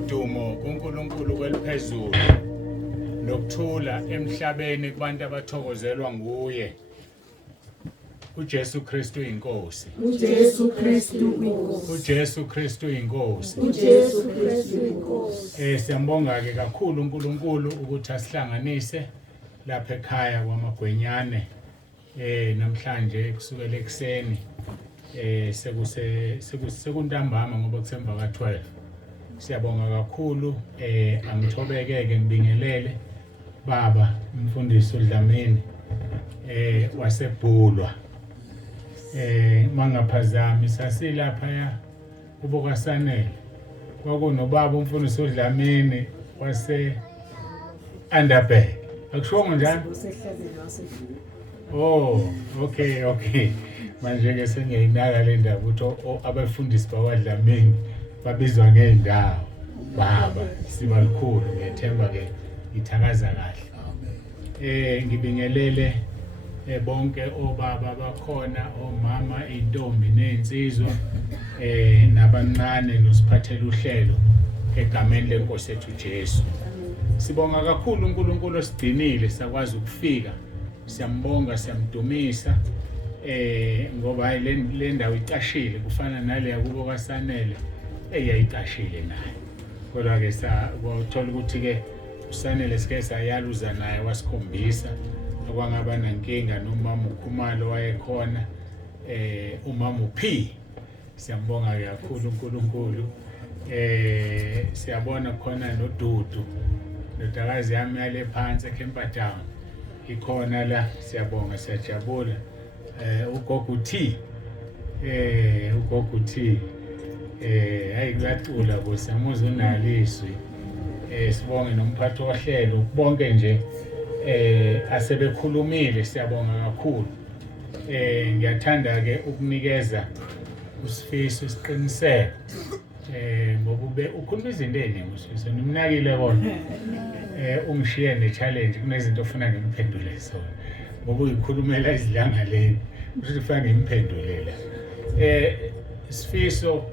udumo kuNkulunkulu kweliphezulu nokuthula emhlabeni kubantu abathokozelwa nguye. uJesu Kristu inkosi. uJesu Kristu inkosi. uJesu Kristu inkosi. uJesu Kristu inkosi. Siyambonga ke kakhulu uNkulunkulu ukuthi asihlanganise lapha ekhaya kwaMagwenyane namhlanje kusukela ekseni sekuntambama ngoba kusemva ka12. Siyabonga kakhulu angithobekeke ngibingelele baba umfundisi uDlamini waseBhulwa mangaphazami sasilapha kuBokasanele kwakunobaba umfundisi uDlamini wase Underberg akushongo njalo. Oh okay manje ke sengiyinaka le ndaba ukuthi abafundisi bakwaDlamini babizwa ngeendawo baba sibalikhulu ngethemba ke ithakaza kahle. Ngibingelele bonke obaba bakhona omama intombi nezinsizwa nabancane nosiphathela uhlelo egameni lenkosi ethu Jesu. Sibonga kakhulu uNkulunkulu osigcinile sakwazi ukufika. Siyambonga siyamdumisa ngoba le ndawo icashile kufana nale yakubo kaSanele eyayicashile naye. Kodwa ke sathola ukuthi ke uSanele sike sayaluza naye wasikhombisa okwangaba nankinga nomama uKhumalo wayekhona umama uP. Siyambonga kakhulu uNkulunkulu. Siyabona khona noDudu ndodakazi yami yale phansi eKempatown ikhona la. Siyabonga siyajabula. uGogo T hayi kuyacula kusamuza unaliswi. Sibonge nomphathi wohlelo bonke nje asebekhulumile. Siyabonga kakhulu. Ngiyathanda ke ukunikeza uSifiso isiqiniseko ngoba ukhuluma izinto eziningi uSifiso nimnakile kona. Ungishiye ne-challenge kunezinto ofuna ngimphendule zona ngoba uyikhulumela izidlangaleni ukuthi kufanele ngimphendulela. Sifiso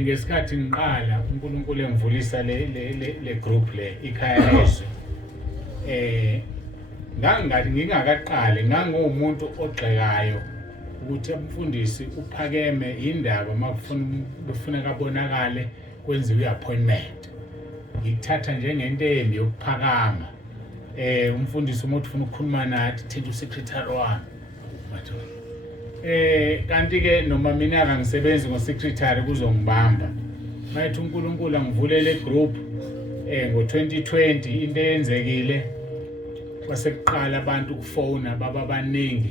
ngesikhathi ngiqala uNkulunkulu engivulisa le group le ikhaya lezwe ngingakaqali ngangumuntu ogxekayo ukuthi umfundisi uphakeme indaba makufuna kabonakale kwenziwe iappointment. Ngithatha njengento embi yokuphakama. Umfundisi umuntu ufuna ukukhuluma nathi thinta usecretary wami. Kanti ke noma mina angisebenzi ngosecretary kuzongibamba. Mayithi uNkulunkulu angivulele group ngo2020 into eyenzekile kwasekuqala abantu ukufona baba baningi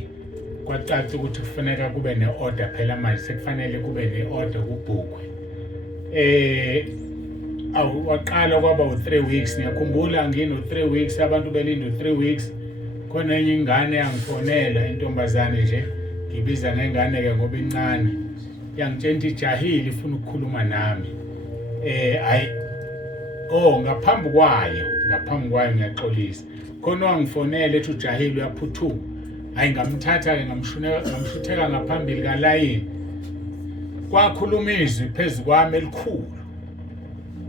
kwacaca ukuthi kufanele kube neorder phela manje sekufanele kube neorder kubhukwe. Waqala kwaba u3 weeks. Ngiyakhumbula ngino 3 weeks abantu belinda u3 weeks. Khona enye ingane yangifonela intombazane nje ngibiza ngengane ke ngoba incane yangitshela ijahile ifuna ukukhuluma nami. Ngaphambi kwayo ngiyaxolisa khona wangifonela ethi ujahile uyaphuthuma. Ngamthatha ke ngamshutheka ngaphambili kalayini. Kwakhuluma izwi phezu kwami elikhulu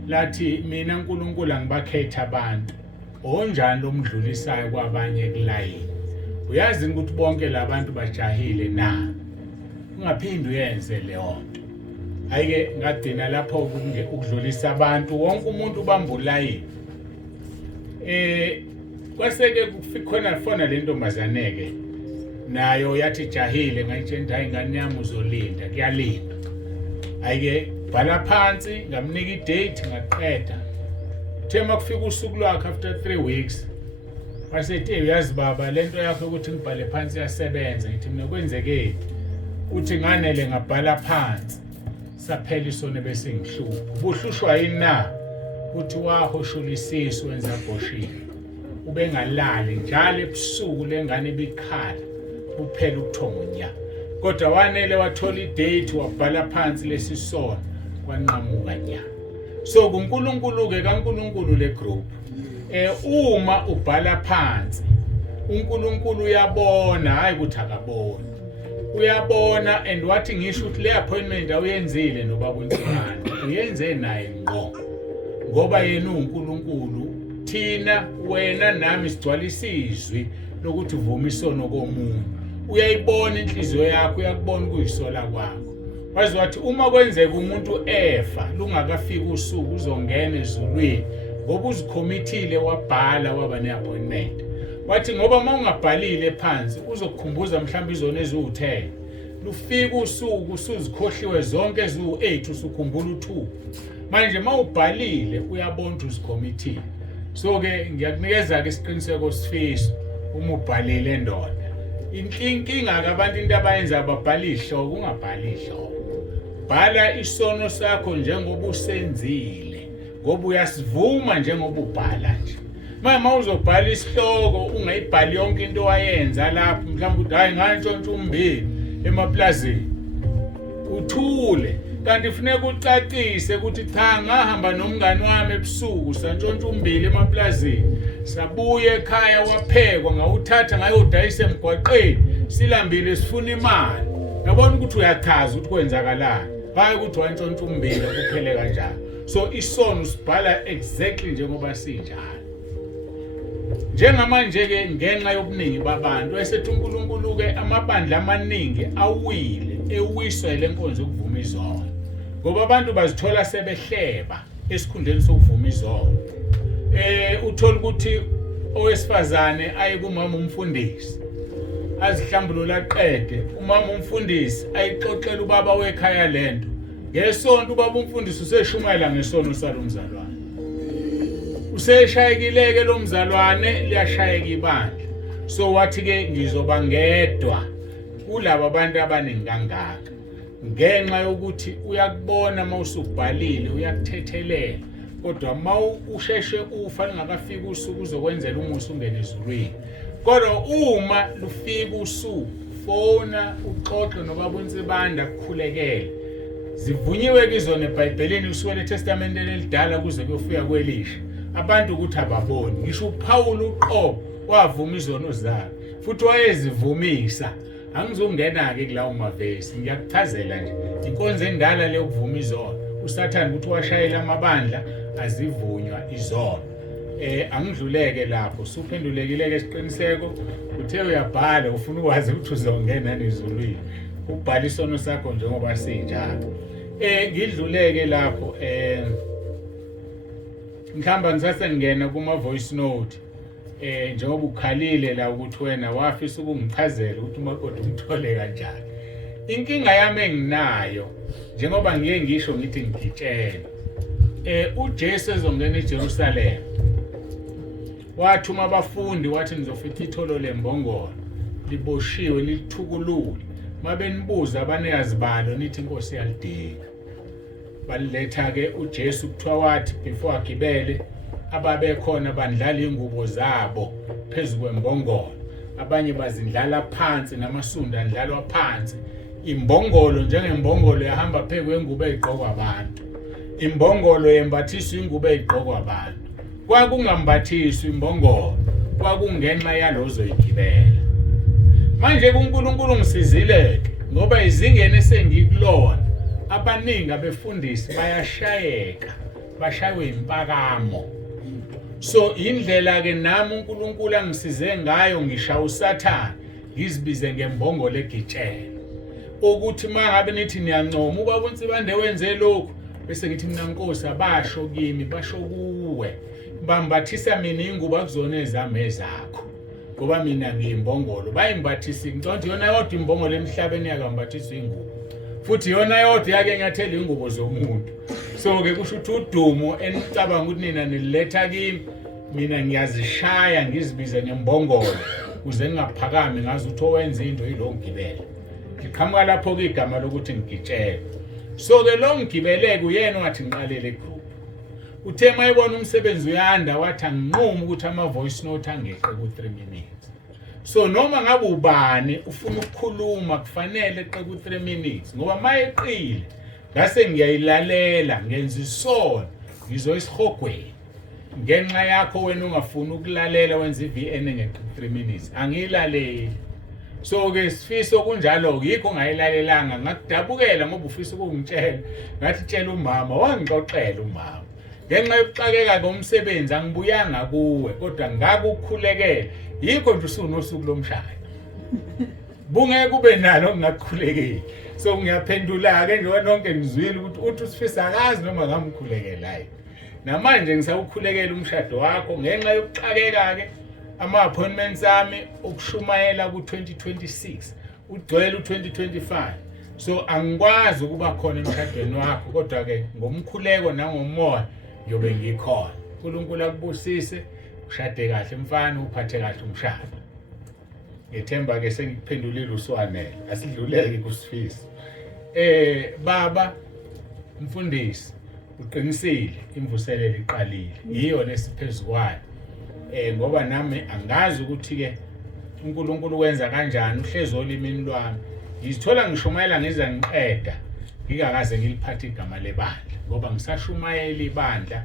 lathi mina uNkulunkulu angibakhetha abantu onjani lomdlulisayo kwabanye kulayini. Uyazi ukuthi bonke labantu bajahile na ungaphindi uyenze leyo nto. Ayike ngadina lapho ukudlulisa abantu wonke umuntu ubamba ulayini. Kwaseke kufikhona fona le ntombazane ke nayo yathi jahile ngayitshela hayi ingane yami uzolinda kuyalinda. Ayike bhala phansi ngamnika idate ngaqeda. Thema kufika usuku lwakhe after 3 weeks. Wasethi uyazi baba lento yakho ukuthi ngibhale phansi yasebenza. Ngithi mina kwenzeke uthi nganele ngabhala phansi saphela isone bese ngihlupa. Ubuhlushwa yini na uthi wahoshulisisa wenza boshini. Ubengalali njalo ebusuku lengane ibikhala kuphela ukuthongonya. Kodwa wanele wathola idate wabhala phansi lesisona kwanqamuka nya. So kuNkulunkulu ke kaNkulunkulu le group uma ubhala phansi uNkulunkulu uyabona hayi ukuthi akabona. Uyabona and wathi ngisho ukuthi le appointment awuyenzile noba kwenziwani uyenze naye ngqo. ngoba yena uNkulunkulu thina wena nami sigcwala isizwi lokuthi uvuma isono komuntu. Uyayibona inhliziyo yakho, uyakubona kuyisola kwakho. Wazi wathi uma kwenzeka umuntu efa lungakafika usuku uzongena ezulwini ngoba uzikhomitile wabhala waba neappointment. Wathi ngoba mawungabhalile phansi uzokukhumbuza mhlawumbe izono eziwu10. Lufika usuku usuzikhohliwe zonke eziwu8 usukhumbula u2. Manje mawubhalile uyabona ukuthi uzikhomitile. So ke ngiyakunikeza ke isiqiniseko sifiso uma ubhalile ndoda. Inkinga ke abantu into abayenza ababhala ihloko, ungabhali ihloko. Bhala isono sakho njengoba usenzile, ngoba uyasivuma njengoba ubhala nje. Mama uzobhala isihloko ungayibhali yonke into wayenza lapho, mhlawumbe uthi hayi ngantshontsha umbili emaplazini. Uthule, kanti kufanele ucacise ukuthi cha ngahamba nomngani wami ebusuku santshontsha umbili emaplazini. Sabuye ekhaya waphekwa ngawuthatha ngayodayisa emgwaqeni, silambile sifuna imali. Yabona ukuthi uyachaza ukuthi kwenzakalani. Hayi ukuthi wantshontsha umbili kuphele kanjalo. So isono sibhala exactly njengoba sinjalo. Njengamanje ke ngenxa yobuningi babantu esethi uNkulunkulu ke amabandla amaningi awile ewiswa lenkonzo yokuvuma izono. Ngoba abantu bazithola sebehleba esikhundleni sokuvuma izono. Uthola ukuthi owesifazane aye kumama umfundisi. Azihlambulula aqede, umama umfundisi ayixoxela ubaba wekhaya lento. Ngesonto ubaba umfundisi useshumayela ngesono salomzalwane. Useshayekileke lo mzalwane liyashayeka ibandla. So wathi ke ngizoba ngedwa kulabo abantu abaningi kangaka. Ngenxa yokuthi uyakubona mawusubhalile uyakuthethelela. Kodwa usheshe ufa lingakafika usuku uzokwenzela umusa ungene ezulwini. Kodwa uma lufika usuku fona uxoxe nobaba uNsibanda kukhulekele. Zivunyiwe kizona eBhayibhelini usuke eTestamenteni elidala kuze kuyofika kwelisha. Abantu ukuthi ababoni. Ngisho uPaul uqobo wavuma izono zakhe futhi wayezivumisa. Angizongena ke kulawo mavesi, ngiyakuchazela nje. Inkonzo endala le ukuvuma izono. USathane ukuthi washayela amabandla azivunywa izono. Angidluleke lapho, suphendulekile ke isiqiniseko, uthe uyabhala ufuna ukwazi ukuthi uzongena nezulwini. Ubhala isono sakho njengoba sinjalo. Ngidluleke lapho mhlamba ngisase ngena kuma voice note njengoba ukhalile la ukuthi wena wafisa ukungichazela ukuthi umakoti umthole kanjani. Inkinga yami enginayo njengoba ngiye ngisho ngithi ngitshela uJesu ezongena eJerusalem wathuma abafundi wathi nizofika itholo lembongolo liboshiwe lithukulule mabenibuza abanikazi balo nithi inkosi yalidinga. Baliletha ke uJesu kuthiwa wathi before agibele ababekhona bandlala ingubo zabo phezulu kwembongolo, abanye bazindlala phansi namasunda andlalwa phansi. Imbongolo njengembongolo yahamba phezu kwengubo ezigqokwa abantu. Imbongolo yembathiswa ingubo ezigqokwa abantu. Kwakungambathiswa imbongolo, kwakungenxa yalozo igibela. Manje kuNkulunkulu ngisizile ngoba izingene sengikulona abaningi abefundisi bayashayeka, bashaywe impakamo. So indlela ke nami uNkulunkulu angisize ngayo ngisha uSathane ngizibize ngembongolo egitshela. Ukuthi mangabe nithi niyancoma ubaba uNsibande wenze lokho bese ngithi mina Nkosi abasho kimi basho kuwe. Bambathisa mina ingubo akuzona ezami ezakho. Ngoba mina ngiyimbongolo bayimbathisa ngconto yona yodwa imbongolo emhlabeni yakambathisa ingubo. Futhi yona yodwa yake nyathela ingubo zomuntu. So ke kusho ukuthi udumo enicabanga ukuthi nina niletha kimi mina ngiyazishaya ngizibize ngembongolo kuze ngingaphakami ngazi ukuthi owenza into yilo ngibele. Ngiqhamuka lapho ke igama lokuthi ngigitshele. So ke lo ngibeleke uyena wathi ngiqalele group. Uthe mayibona umsebenzi uyanda wathi anginquma ukuthi ama voice note angehle ku 3 minutes. So noma ngabe ubani ufuna ukukhuluma kufanele eqe ku 3 minutes ngoba mayeqile ngase ngiyayilalela ngenza isono ngizoyisihogweni. Ngenxa yakho wena ungafuni ukulalela wenza iVN ngeqe 3 minutes angilaleli. So ke sifiso kunjalo yikho ngayilalelanga ngakudabukela ngoba ufisa ukungitshela ngathi tshela umama wangixoxela umama ngenxa yokuxakeka komsebenzi angibuyanga kuwe kodwa ngakukhulekela yikho nje usunosuku lomshado bungeke kube nalo ongakukhulekeli so ngiyaphendula ke nje nonke nizwile ukuthi uthi usifisa akazi noma ngamkhulekelayo namanje ngisawukhulekela umshado wakho ngenxa yokuxakeka ke ama-appointments ami ukushumayela ku-2026 ugcwele u-2025 so angikwazi ukuba khona emshadweni wakho kodwa-ke ngomkhuleko nangomoya yobe ngikhona uNkulunkulu akubusise ushade kahle mfana uphathe kahle umshado ngethemba-ke sengikuphendulile uSwanele asidluleke kuSifiso baba mfundisi uqinisile imvuselelo iqalile yiyo lesiphezu kwayo ngoba nami angazi ukuthi-ke uNkulunkulu wenza kanjani uhlezi olimini lwami ngizithola ngishumayela ngize ngiqeda ngingakaze ngiliphathe igama lebandla ngoba ngisashumayela ibandla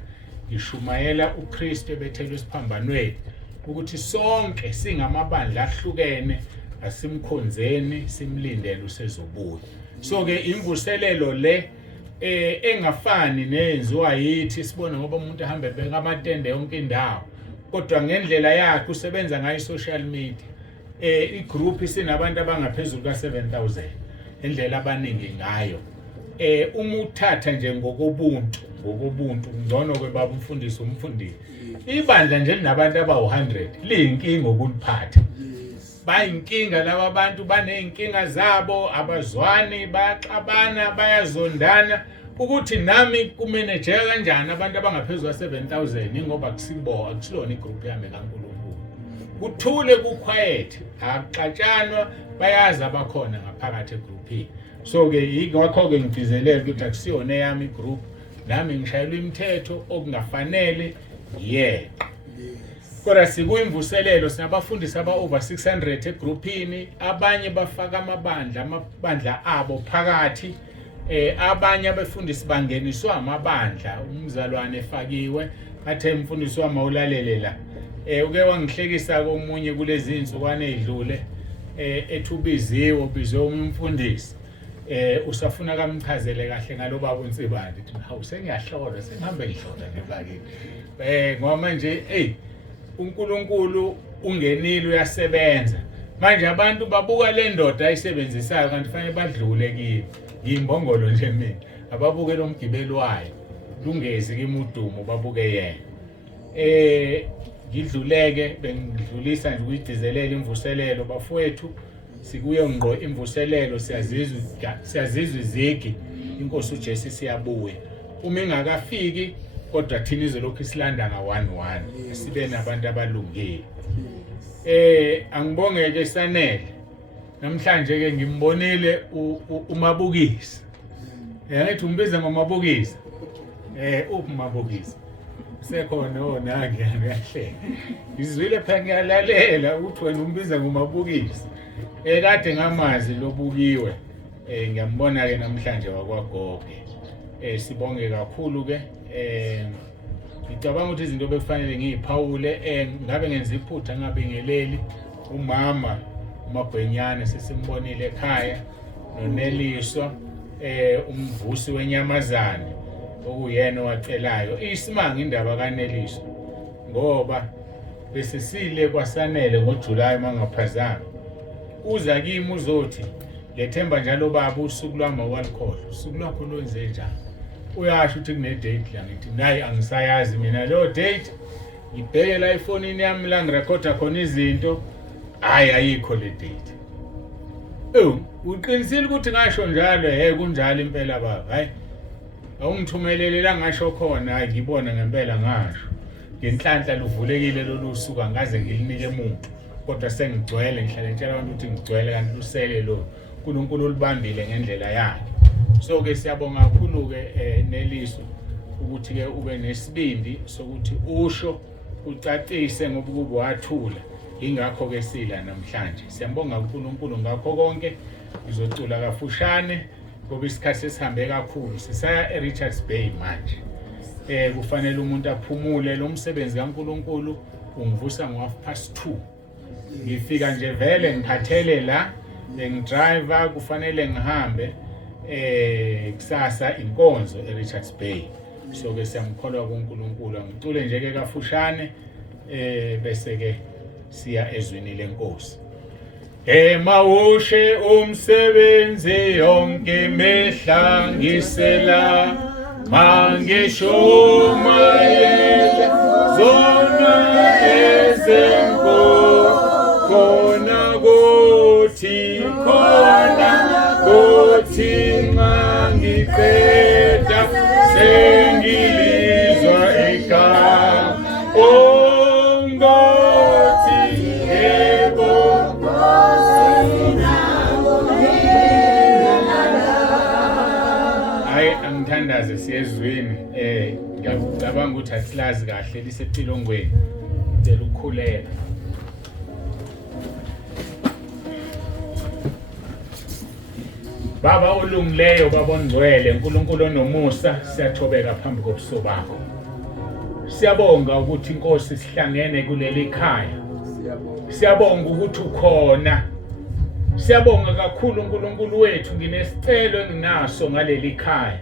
ngishumayela uKristu ebethelwe esiphambanweni ukuthi sonke singamabandla ahlukene asimkhonzeni simlindele usezobuya so-ke imvuselelo le engafani neyenziwa yithi sibona ngoba umuntu ahambe ebeka amatende yonke indawo kodwa ngendlela yakhe usebenza ngayo i-social media igroup isinabantu abangaphezulu ka-7,000 indlela abaningi ngayo uma uthatha nje ngokobuntu ngcono kwebaba umfundisi umfundisi ibandla nje linabantu abawu-100 liyinkinga ukuliphatha bayinkinga laba bantu baney'nkinga zabo abazwani bayaxabana bayazondana ukuthi nami kumenejeka kanjani abantu abangaphezulu ka-7,000 ingoba akusilona igroup yami kaNkulunkulu kuthule kuquiet akuxatshanwa bayazi abakhona ngaphakathi egroupini so-ke yingakho-ke ngigcizelele ukuthi akusiyona eyami igroup nami ngishayelwa imithetho okungafanele kodwa sikuyimvuselelo sinabafundisi aba-over 600 egroupini abanye bafaka amabandla abo phakathi abanye abefundisi bangeniswa amabandla umzalwane efakiwe athe umfundisi wami awulalele la uke wangihlekisa komunye kulezi insukwane ezidlule ethi ubizwe umfundisi usafuna kamchazele kahle ngalo baba uNsibande ethi hawu sengiyahlola sengihambe ngihlola ngefakile ngoba manje uNkulunkulu ungenile uyasebenza manje abantu babuka le ndoda ayisebenzisayo kanti fanele badlule kiyo yimbongolo nje mina ababuke lo mgibeli wayo lungezi kimudumo babuke yena ngidluleke bengidlulisa nje ukuyigcizelela imvuselelo bafowethu sikuye ngqo imvuselelo siyazizwa izigi inkosi uJesu siyabuya uma ingakafiki kodwa thina izolokhu isilanda nga-1 sibe nabantu abalungile angibongeke Sanele namhlanje ke ngimbonile uMabukisi ngithi umbiza ngoMabukisi uMabukisi sekhona nangi ngiyahleka ngizwile phela ngiyalalela ukuthi wena umbiza ngoMabukisi kade ngamazi lobukiwe ngiyambona ke namhlanje wakwaGoge sibonge kakhulu ke ngicabanga ukuthi izinto bekufanele ngiyiphawule ngabe ngenza iphutha ngabingeleli umama uMagwenyane sesimbonile ekhaya noNeliswa umvusi wenyamazane okuyena owacelayo isimanga indaba kaNeliswa ngoba bese sile kwaSanele ngoJulayi mangaphazama uza kimi uzothi ngethemba njalo baba usuku lwami awalukhohlwa usuku lwakho lwenze njani uyasho ukuthi kune date la ngithi nayi angisayazi mina lo date ngibheke la efonini yami la ngirekhoda khona izinto ayikho le date uqinisile ukuthi ngasho njalo kunjalo impela baba hayi awungithumelele la ngasho khona hayi ngibona ngempela ngasho ngenhlanhla luvulekile lolu suku angaze ngilinike umuntu kodwa sengigcwele ngihlale ngitshela abantu ukuthi ngigcwele kanti lusele lo uNkulunkulu ulibambile ngendlela yakhe so-ke siyabonga kakhulu-ke Neliswa ukuthi-ke ube nesibindi sokuthi usho ucacise ngoba kube wathula ingakho-ke sila namhlanje siyambonga uNkulunkulu ngakho konke ngizocula kafushane ngoba isikhathi sesihambe kakhulu sisaya eRichards Bay manje kufanele umuntu aphumule lo msebenzi kaNkulunkulu ungivusa ngo-2:30 ngifika nje vele ngiphathele la ngidriver kufanele ngihambe kusasa inkonzo eRichards Bay so ke siyamkholwa kuNkulunkulu. Ngicule nje ke kafushane bese ke siya ezwini lenkosi. Emawushe umsebenzi yonke mihla ngisela mangisho mayele zona ezenko khona kuthi ngangiceda sengilizwa igama ongothi yebo angithandaze siyezwini ngiyacabanga ukuthi asilazi kahle lisetilongweni ngicela ukukhulela. Baba olungileyo, Baba ongcwele, uNkulunkulu onomusa, siyathobeka phambi kobuso bakho. Siyabonga ukuthi inkosi sihlangene kuleli khaya. Siyabonga ukuthi ukhona. Siyabonga kakhulu uNkulunkulu wethu, nginesicelo enginaso ngaleli khaya.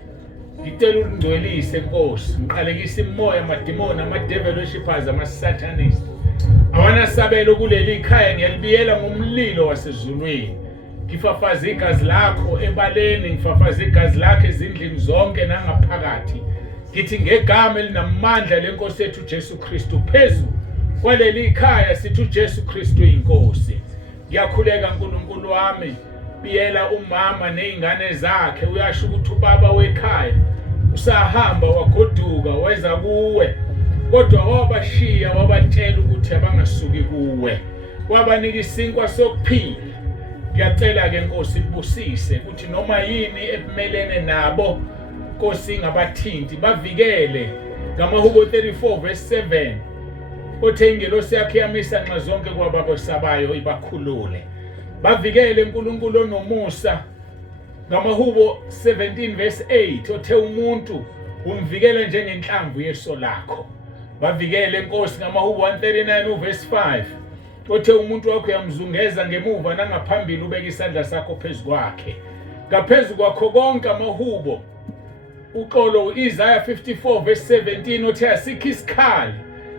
Ngicela ungcwelise Nkosi, ngiqalekise imoya, amadimoni, ama-devil worshippers, ama-satanist. Awanasabelo kuleli khaya, ngiyalibiyela ngomlilo wasezulwini. Ngifafaza igazi lakho ebaleni, ngifafaza igazi lakho ezindlini zonke nangaphakathi. Ngithi ngegama elinamandla lenkosi yethu Jesu Kristu phezulu kwaleli khaya, sithi uJesu Kristu inkosi. Ngiyakhuleka uNkulunkulu wami, biyela umama nezingane zakhe. Uyasho ukuthi ubaba wekhaya usahamba wagoduka weza kuwe, kodwa wabashiya wabatshela ukuthi abangasuki kuwe, wabanika isinkwa sokuphila. Ngiyacela ke Nkosi ibusise ukuthi noma yini epimelene nabo, Nkosi ngabathinti bavikele ngamaHubo 34 verse 7. Othe ingelosi yakhe yamisa nxa zonke kwababesabayo ibakhulule. Bavikele uNkulunkulu onomusa ngamaHubo 17 verse 8. Othe umuntu umvikele njengenhlamvu yeso lakho. Bavikele Nkosi ngamaHubo 139 verse 5. Othe umuntu wakho yamzungeza ngemuva nangaphambili ubeka isandla sakho phezu kwakhe. Ngaphezu kwakho konke amaHubo uxolo Isaiah 54 verse 17. Othe asikho isikhali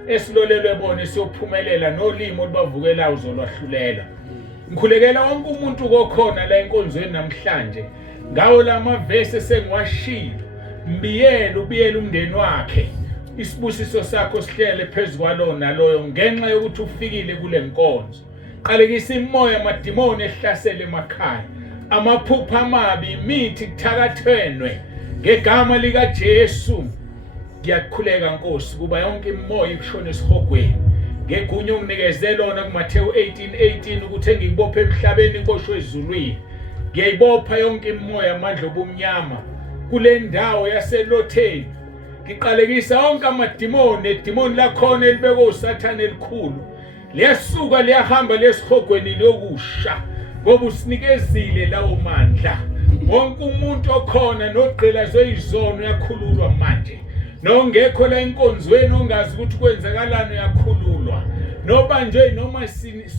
esilolelwe bona siyophumelela, nolimo olubavukelayo uzolwahlulela. Ngikhulekela wonke umuntu kokhona la enkonzweni namhlanje ngawo lamavesi esengiwashilo. Ubiyele umndeni wakhe, isibusiso sakho sihlele phezu kwalo naloyo ngenxa yokuthi ufikile kule nkonzo. Qalekisa imoya, amadimoni ehlasele emakhaya, amaphupho amabi, imithi kuthakathwenwe ngegama lika Jesu. Ngiyakhuleka Nkosi kuba yonke imoya ikushona esihogweni ngegunya unginikezela lona kuMathewu 18:18 ukuthi ngikubophe emhlabeni inkosi ezulwini. Ngiyayibopha yonke imoya amandla obumnyama kule ndawo yaseLotheni. Ngiqalekisa onke amadimoni, edimoni lakhona elibekwe uSathane elikhulu liyasuka liyahamba lesihogweni liyokusha ngoba usinikezile lawo mandla. Wonke umuntu okhona nogqila zoyizono uyakhululwa manje. Nongekho la enkonzweni ongazi ukuthi kwenzakalani uyakhululwa. Nobanjwe noma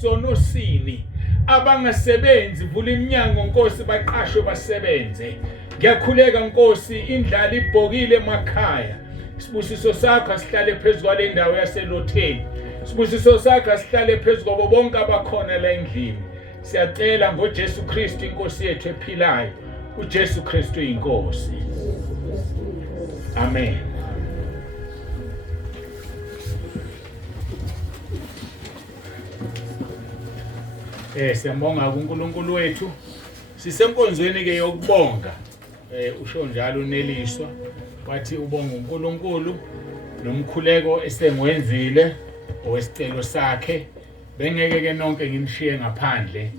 sonosini abangasebenzi, vula iminyango Nkosi baqashwe basebenze. Ngiyakhuleka Nkosi, indlala ibhokile emakhaya. Isibusiso sakho asihlale phezu kwale ndawo yaseLotheni. Isibusiso sakho asihlale phezu kwabo bonke abakhona la endlini. Siyacela ngoJesu Kristu inkosi yethu ephilayo, uJesu Kristu inkosi. Amen. Siyambonga uNkulunkulu wethu. Sisenkonzweni ke yokubonga. Usho njalo uNeliswa wathi ubonga uNkulunkulu nomkhuleko esengwenzile owesicelo sakhe. Bengeke ke nonke ngimshiye ngaphandle.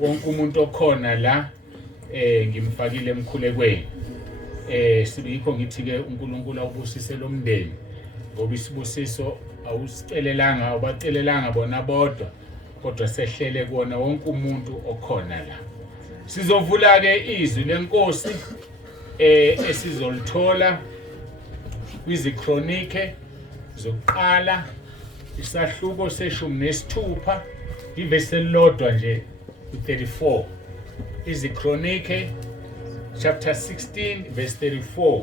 Wonke umuntu okhona la ngimfakile emkhulekweni. Sibikho ngithi ke uNkulunkulu awubusise lo mndeni ngoba isibusiso awusicelelanga, awubacelelanga bona bodwa, kodwa sehlele kuona wonke umuntu okhona la. Sizovula ke izwi lenkosi esizolithola kwiziKronike zokuqala isahluko seshumi nesithupha ivesi elilodwa nje 34. iziKronike chapter 16 verse 34.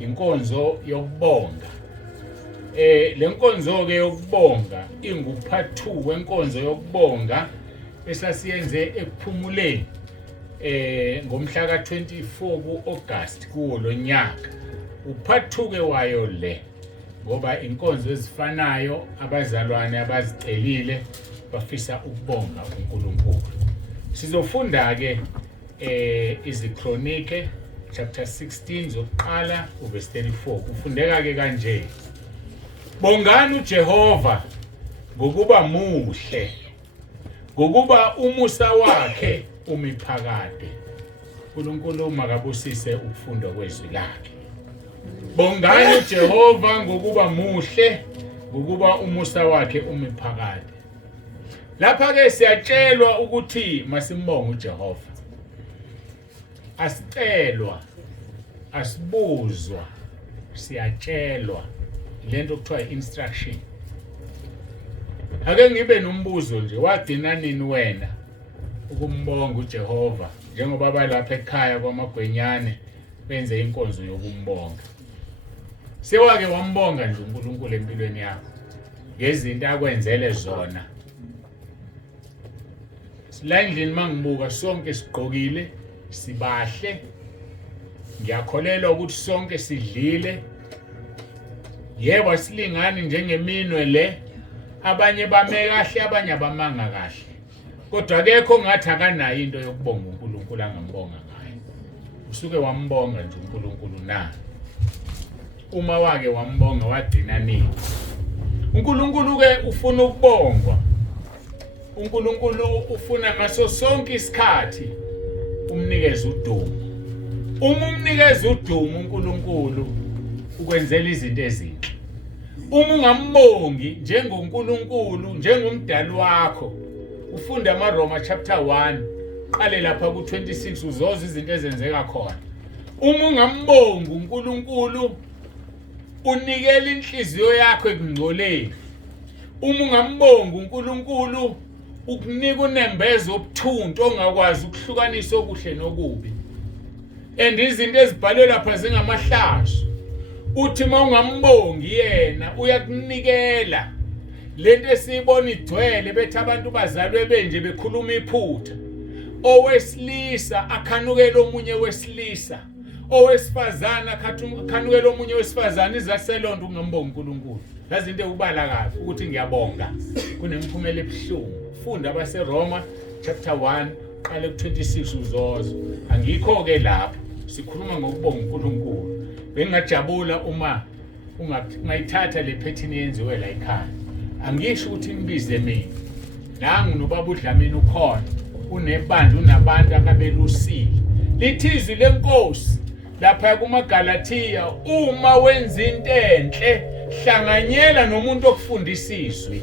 inkonzo yokubonga. Le nkonzo ke yokubonga ingupart 2 wenkonzo yokubonga esasiyenze ekuphumuleni ngomhla ka-24 ku-August kuwo lo nyaka. Upart 2 ke wayo le ngoba inkonzo ezifanayo abazalwane abazicelile bafisa ukubonga uNkulunkulu. Sizofunda ke izikronike chapter 16 zokuqala uverse 34. Kufundeka ke kanje: Bongani uJehova ngokuba muhle, ngokuba umusa wakhe umiphakade. uNkulunkulu makabusise ukufunda kwezwi lakhe. Bongani uJehova ngokuba muhle, ngokuba umusa wakhe umiphakade. Lapha ke siyatshelwa ukuthi masimbonge uJehova. Asicelwa, asibuzwa, siyatshelwa. Lento kuthiwa instruction. Ake ngibe nombuzo nje, wagcina nini wena ukumbonga uJehova njengoba balapha ekhaya kwaMagwenyane benze inkonzo yokumbonga? Sewake wambonga nje uNkulunkulu empilweni yakho ngezinto akwenzele zona? La endlini mangibuka sonke sigqokile, sibahle. Ngiyakholelwa ukuthi sonke sidlile. Yebo asilingani njengeminwe le, abanye bame kahle abanye abamanga kahle. Kodwa akekho ngathi akanayo into yokubonga uNkulunkulu angambonga ngayo. Usuke wambonga nje uNkulunkulu na. Uma wake wambonga wagcina nini? uNkulunkulu ke ufuna ukubongwa. uNkulunkulu ufuna ngaso sonke isikhathi umnikeze udumo. Uma umnikeze udumo uNkulunkulu ukwenzela izinto ezinhle. Uma ungambongi njengoNkulunkulu, njengomdali wakho, ufunda amaRoma chapter 1 qale lapha ku26 uzoza izinto ezenzeka khona. Uma ungambongi uNkulunkulu unikela inhliziyo yakho ekungcoleni. Uma ungambongi uNkulunkulu ukunika unembezo obuthuntu ongakwazi ukuhlukanisa okuhle nokubi. Izinto ezibhalwe lapha zingamahlazo. Uthi mawungambongi yena uyakunikela lento esiyibona igcwele bethi abantu bazalwe benje bekhuluma iphutha. Owesilisa akhanukela omunye wesilisa, owesifazana akhanukela omunye wesifazana. Izaselonto ungambongi uNkulunkulu. Lazi into ubala kahle ukuthi ngiyabonga kunemphumela ebuhlungu. Funda abaseRoma chapter 1 qale ku26 uzozo. Angikho ke lapho sikhuluma ngokubonga uNkulunkulu. Bengajabula uma ungayithatha le phethini yenziwe la ekhaya. Angisho ukuthi ngibize mina. Nangu nobaba uDlamini ukhona. Unebandla unabantu akabelusile. Lithizwi lenkosi lapha kumaGalatiya, uma wenza into enhle hlanganyela nomuntu okufundisizwe.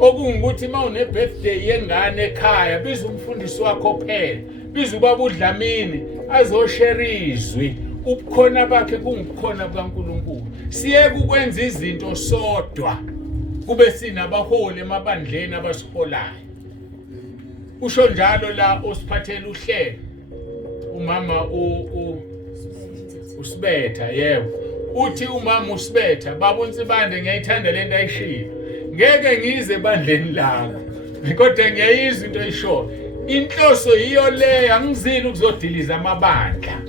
Okungukuthi mawune birthday yengane ekhaya biza umfundisi wakho phela. Biza ubaba uDlamini azoshare izwi. Ubukhona bakhe kungubukhona bukaNkulunkulu. Siye ukwenza izinto sodwa kube sinabaholi emabandleni abasiholayo. Usho njalo la osiphathela uhlelo umama uSibetha. Yebo uthi umama uSibetha, baba uNsibande ngiyayithanda lento ayishilo. Ngeke ngize ebandleni lakho kodwa ngiyayizwa into ayisho. Inhloso yiyo le, angizili ukuzodiliza amabandla.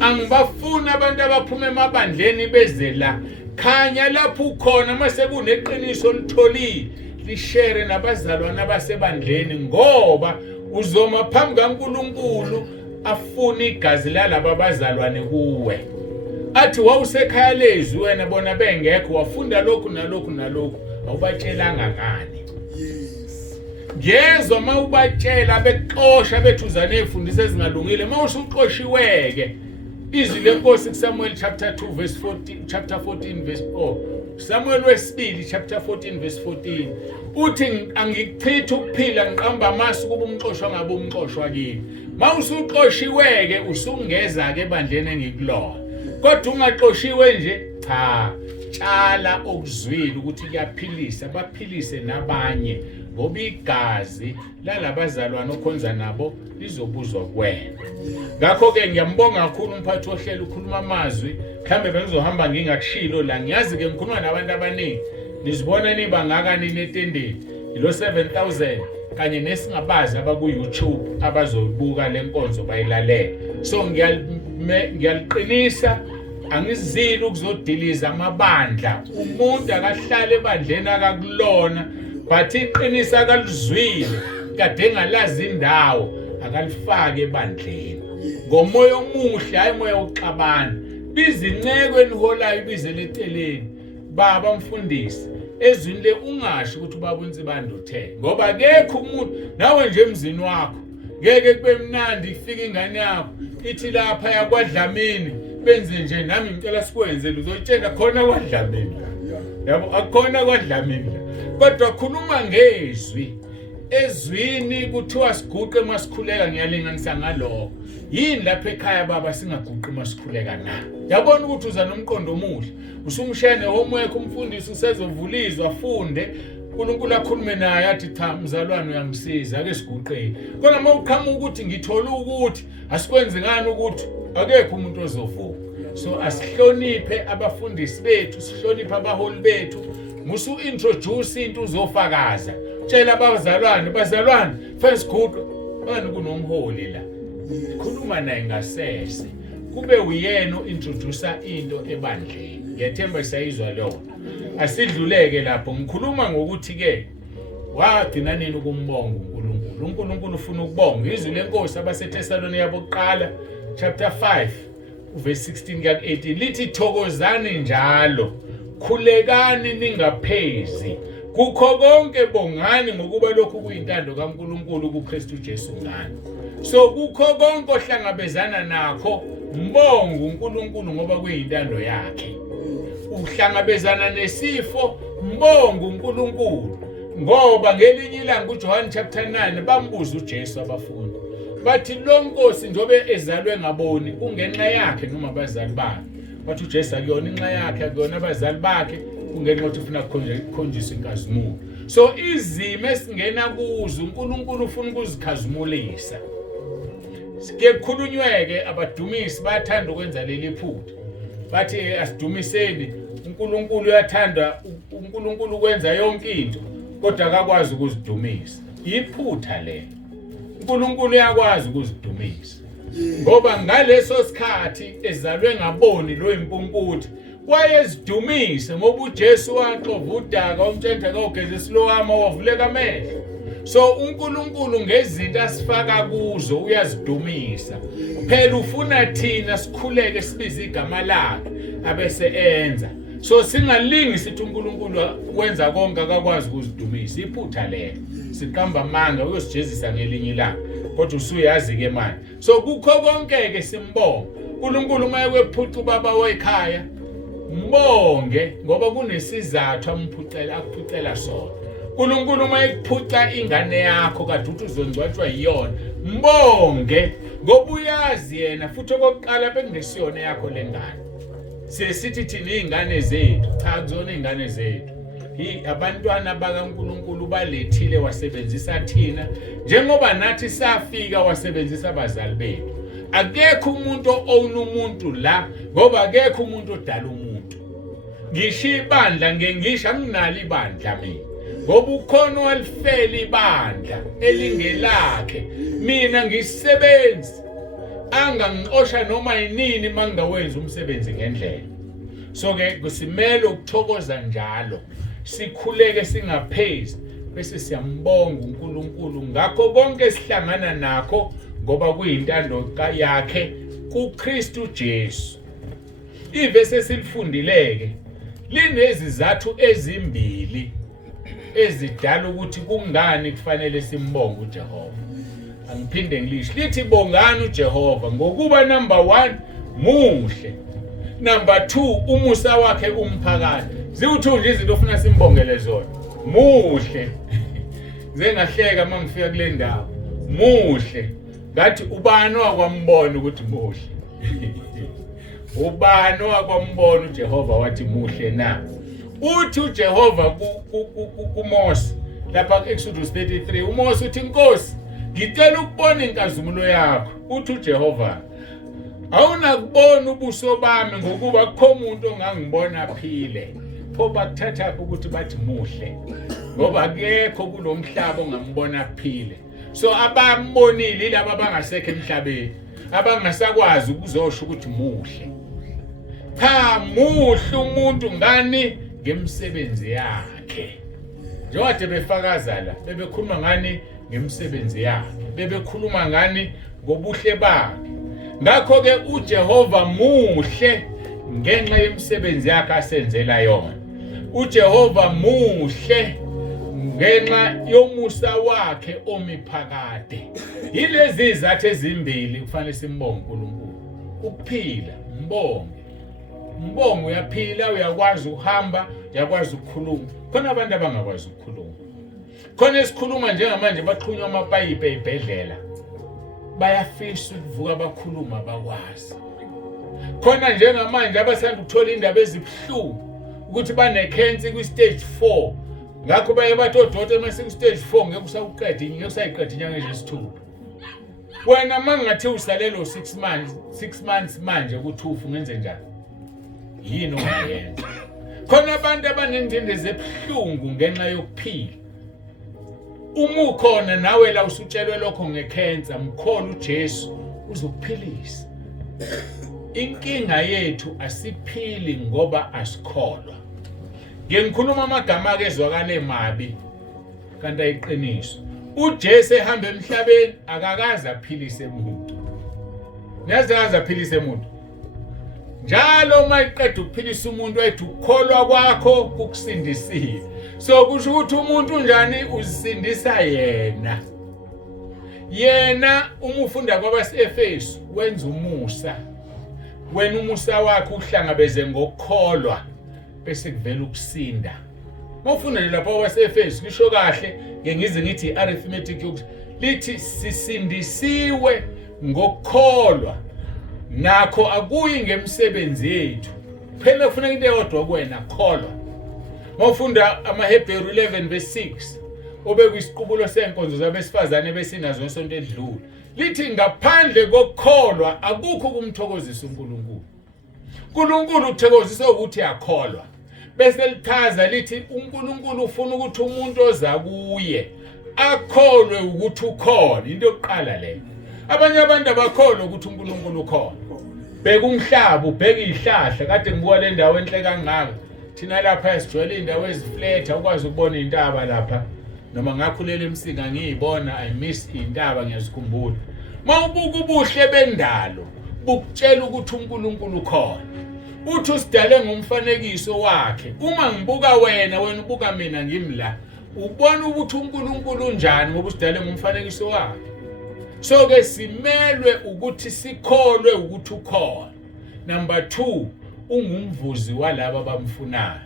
Angibafuna abantu abaphuma emabandleni beze la. Khanya lapho ukhona mase kuneqiniso litholile lishare nabazalwana abasebandleni, ngoba uzoma phambi kaNkulunkulu afuna igazi lalabo abazalwane kuwe. Athi wawusekhaya lezwi wena bona bengekho wafunda lokhu nalokhu nalokhu, awubatshelanga ngani? Ngezwe uma ubatshela bexosha bethuzana ezifundisa ezingalungile, mawusuqoshiweke izwi lenkosi kuSamuel chapter 2 verse 14, chapter 14 verse 4. Samuel wesibili chapter 14 verse 14 uthi angikuchitha ukuphila ngiqamba amasu kuba umxoshwa ngabe umxoshwa kimi. Mawusuqoshiweke usungeza ke ebandleni engikulola. Kodwa ungaxoshiwe nje cha, basitshala okuzwile ukuthi kuyaphilisa baphilise nabanye ngoba igazi lalabazalwane okhonza nabo lizobuzwa kuwena. Ngakho-ke ngiyambonga kakhulu umphathi wohlelo ukhuluma amazwi mhlambe bengizohamba ngingakushilo la. Ngiyazi-ke ngikhuluma nabantu abaningi nizibona nibangakani netendeni ilo 7,000 kanye nesingabazi abaku-YouTube abazoyibuka le nkonzo bayilalele. So ngiyaliqinisa angizizile ukuzodiliza amabandla. Umuntu akahlale ebandleni akakulona but iqinisa akaluzwile kade engalazi indawo akalifake ebandleni ngomoya omuhle hayi moya oxabana. Biza inceko eniholayo ibizele eceleni baba mfundisi ezwini le ungasho ukuthi ubaba uNtsibanda uthe ngoba akekho umuntu nawe nje emzini wakho ngeke kube mnandi ifika ingane yakho ithi lapha yakwaDlamini benze nje nami ngicela sikwenze uzotshela khona kwaDlamini yabo akukhona kwaDlamini kodwa khuluma ngezwi ezwini kuthiwa siguqe masikhuleka. Ngiyalinganisa ngalokho yini lapha ekhaya baba singaguqi masikhuleka na yabona ukuthi uza nomqondo omuhle usumshene homework umfundisi usezovulizwa afunde uNkulunkulu akhulume naye athi cha mzalwane uyangisiza ake siguqeni. Kona mawuqhamuka ukuthi ngithola ukuthi asikwenze ngani ukuthi akekho umuntu ozovuka. So asihloniphe abafundisi bethu sihloniphe abaholi bethu. Musu introduce into uzofakaza tshela bazalwane first guqe bani kunomholi la khuluma naye ngasese kube uyena introducer into ebandleni. Ngiyethemba sayizwa lokho asidluleke lapho. Ngikhuluma ngokuthi ke wagcina nini ukumbonga uNkulunkulu. uNkulunkulu ufuna ukubonga izwi lenkosi abaseThesalonika yabokuqala chapter 5 verse 16 kuya 18 lithi thokozani njalo khulekani ningaphezi kukho konke bongani ngokuba lokhu kuyintando kaNkulunkulu kuKristu Jesu ngani. So kukho konke ohlangabezana nakho mbonga uNkulunkulu ngoba kuyintando yakhe. Uhlangabezana nesifo mbonga uNkulunkulu ngoba ngelinye ilanga uJohn chapter 9 bambuza uJesu abafundi bathi lo nkosi njobe ezalwe ngaboni kungenxa yakhe noma abazali bakhe. Bathi uJesu akuyona inxa yakhe akuyona abazali bakhe kungenxa ukuthi ufuna ukukhonjiswa inkazimulo. So izimo esingena kuzo uNkulunkulu ufuna ukuzikhazimulisa. Sike kukhulunyweke abadumisi bayathanda ukwenza leli phutha bathi asidumiseni uNkulunkulu uyathanda uNkulunkulu ukwenza yonke into kodwa akakwazi ukuzidumisa. Iphutha le uNkulunkulu uyakwazi ukuzidumisa ngoba ngaleso sikhathi ezalwe ngaboni lo impunkuthi wayezidumise ngoba uJesu waxova udaka umtshentha kawugeza isilowama wavuleka amehlo. So uNkulunkulu ngezinto asifaka kuzo uyazidumisa. Phela ufuna thina sikhuleke sibize igama lakhe abese enza. So singalingi sithi uNkulunkulu wenza konke akakwazi ukuzidumisa. Iphutha lelo siqamba amanga uyosijezisa ngelinye ilanga kodwa usuyazi ke manje. So kukho konke ke simbonga uNkulunkulu maye kwephuca ubaba wekhaya mbonge ngoba kunesizathu akuphucela sona. uNkulunkulu mayekuphuca ingane yakho kade uthi uzongcwatshwa yiyona mbonge ngoba uyazi yena futhi okokuqala bekungesiyona yakho lengane. Sesithi thina izingane zethu cha kuzona izingane zethu abantwana bakaNkulunkulu balethile wasebenzisa thina njengoba nathi safika wasebenzisa abazali bethu. Akekho umuntu own umuntu la ngoba akekho umuntu odala umuntu. Ngisho ibandla ngengisho anginalo ibandla mina ngoba ukhona walifela ibandla elingelakhe mina ngisebenzi angangixosha noma yinini mangawenza umsebenzi ngendlela. So ke kusimele ukuthokoza njalo sikhuleke singaphezi bese siyambonga uNkulunkulu ngakho konke sihlangana nakho ngoba kuyintando yakhe kuKristu Jesu. Ivesi esilifundileke linezizathu ezimbili ezidala ukuthi kungani kufanele simbonge uJehova. Angiphinde ngilisho lithi bongani uJehova ngokuba number 1 muhle, number 2 umusa wakhe umphakade. Ziwu2 nje izinto ofuna simbongele zona. Muhle ngengahleka mangifika kule ndawo. Muhle ngathi ubani wakwambona ukuthi muhle. ubani owakwambona uJehova wathi muhle na? Uthi uJehova kuMose lapha ku-Exodus 33, uMose uthi Nkosi ngicela ukubona inkazimulo yakho. Uthi uJehova awunakubona ubuso bami ngokuba kukho umuntu ongangibona aphile. Pho bakuthatha ukuthi bathi muhle ngoba akekho kulomhlaba ongambona aphile. So abambonile laba abangasekho emhlabeni abangasakwazi ukuzosho ukuthi muhle. Cha, muhle umuntu ngani ngemsebenzi yakhe. Njengoba befakaza la bebekhuluma ngani ngemsebenzi yakhe, bebekhuluma ngani ngobuhle bakhe. Ngakho ke uJehova muhle ngenxa yemsebenzi yakhe asenzela yona. uJehova muhle ngenxa yomusa wakhe omiphakade. Yilezi izathu ezimbili kufanele simbonge uNkulunkulu. Ukuphila, mbonge. Mbonge uyaphila, uyakwazi ukuhamba, uyakwazi ukukhuluma. Khona abantu abangakwazi ukukhuluma. Khona esikhuluma njengamanje baxhunywa amapayipi ezibhedlela. Bayafisa ukuvuka bakhuluma bakwazi. Khona njengamanje abasanda ukuthola indaba ezibuhlungu ukuthi banekhensi ku-stage 4. Ngakho baye bathi odokotela mase ku-stage 4 ngeke usawuqeda, ngeke usayiqeda inyanga eziyisithupha. Wena mangathi usalelo 6 months manje ukuthi ufu ngenze njani? Yini ongayenza? Khona abantu abanendindezi ebuhlungu ngenxa yokuphila. Uma ukhona nawe la usutshelwe lokho ngekhensa, mkhona uJesu uzokuphilisa. Inkinga yethu asiphili ngoba asikholwa. Ngikhuluma amagama akezwakale mabi kanti ayiqiniso. uJesu ehamba emhlabeni akakaze aphilise umuntu. Ngiyazi aphilise umuntu. Njalo uma iqeda ukuphilisa umuntu wethu ukholwa kwakho kukusindisile. So kusho ukuthi umuntu njani uzisindisa yena. Yena uma ufunda kwabaseFesu wenza umusa. Wena umusa wakhe uhlangabeze ngokukholwa bese kuvela ukusinda. Mawufunda lapha kwabaseFesu kusho kahle ngize ngithi arithmetic lithi sisindisiwe ngokukholwa. Nakho akuyi ngemsebenzi yethu. Phela kufuneka into eyodwa kuwena, kholwa. Mawufunda amaHebheru 11:6 obekuyisiqubulo senkonzo zabesifazane besinazo nsonto edlule. Lithi ngaphandle kokukholwa akukho kumthokozisa uNkulunkulu. uNkulunkulu uthokozisa ukuthi yakholwa. Bese lichaza lithi uNkulunkulu ufuna ukuthi umuntu oza kuye akholwe ukuthi ukhona. Into yokuqala leyo. Abanye abantu abakholwa ukuthi uNkulunkulu ukhona. Bheka umhlaba, ubheka izihlahla, kade ngibuka le ndawo enhle kangaka. Thina lapha esijwayele indawo ezifletha ukwazi ukubona intaba lapha. Noma ngakhulela emsinga ngiyibona, I miss intaba ngiyazikhumbula. Mawubuka ubuhle bendalo, bukutshela ukuthi uNkulunkulu ukhona. Uthi usidale ngomfanekiso wakhe. Uma ngibuka wena ubuka mina ngimla, ubona ukuthi uNkulunkulu unjani ngoba usidale ngomfanekiso wakhe. So ke simelwe ukuthi sikholwe ukuthi ukhona. Number 2, ungumvuzi walabo abamfunayo.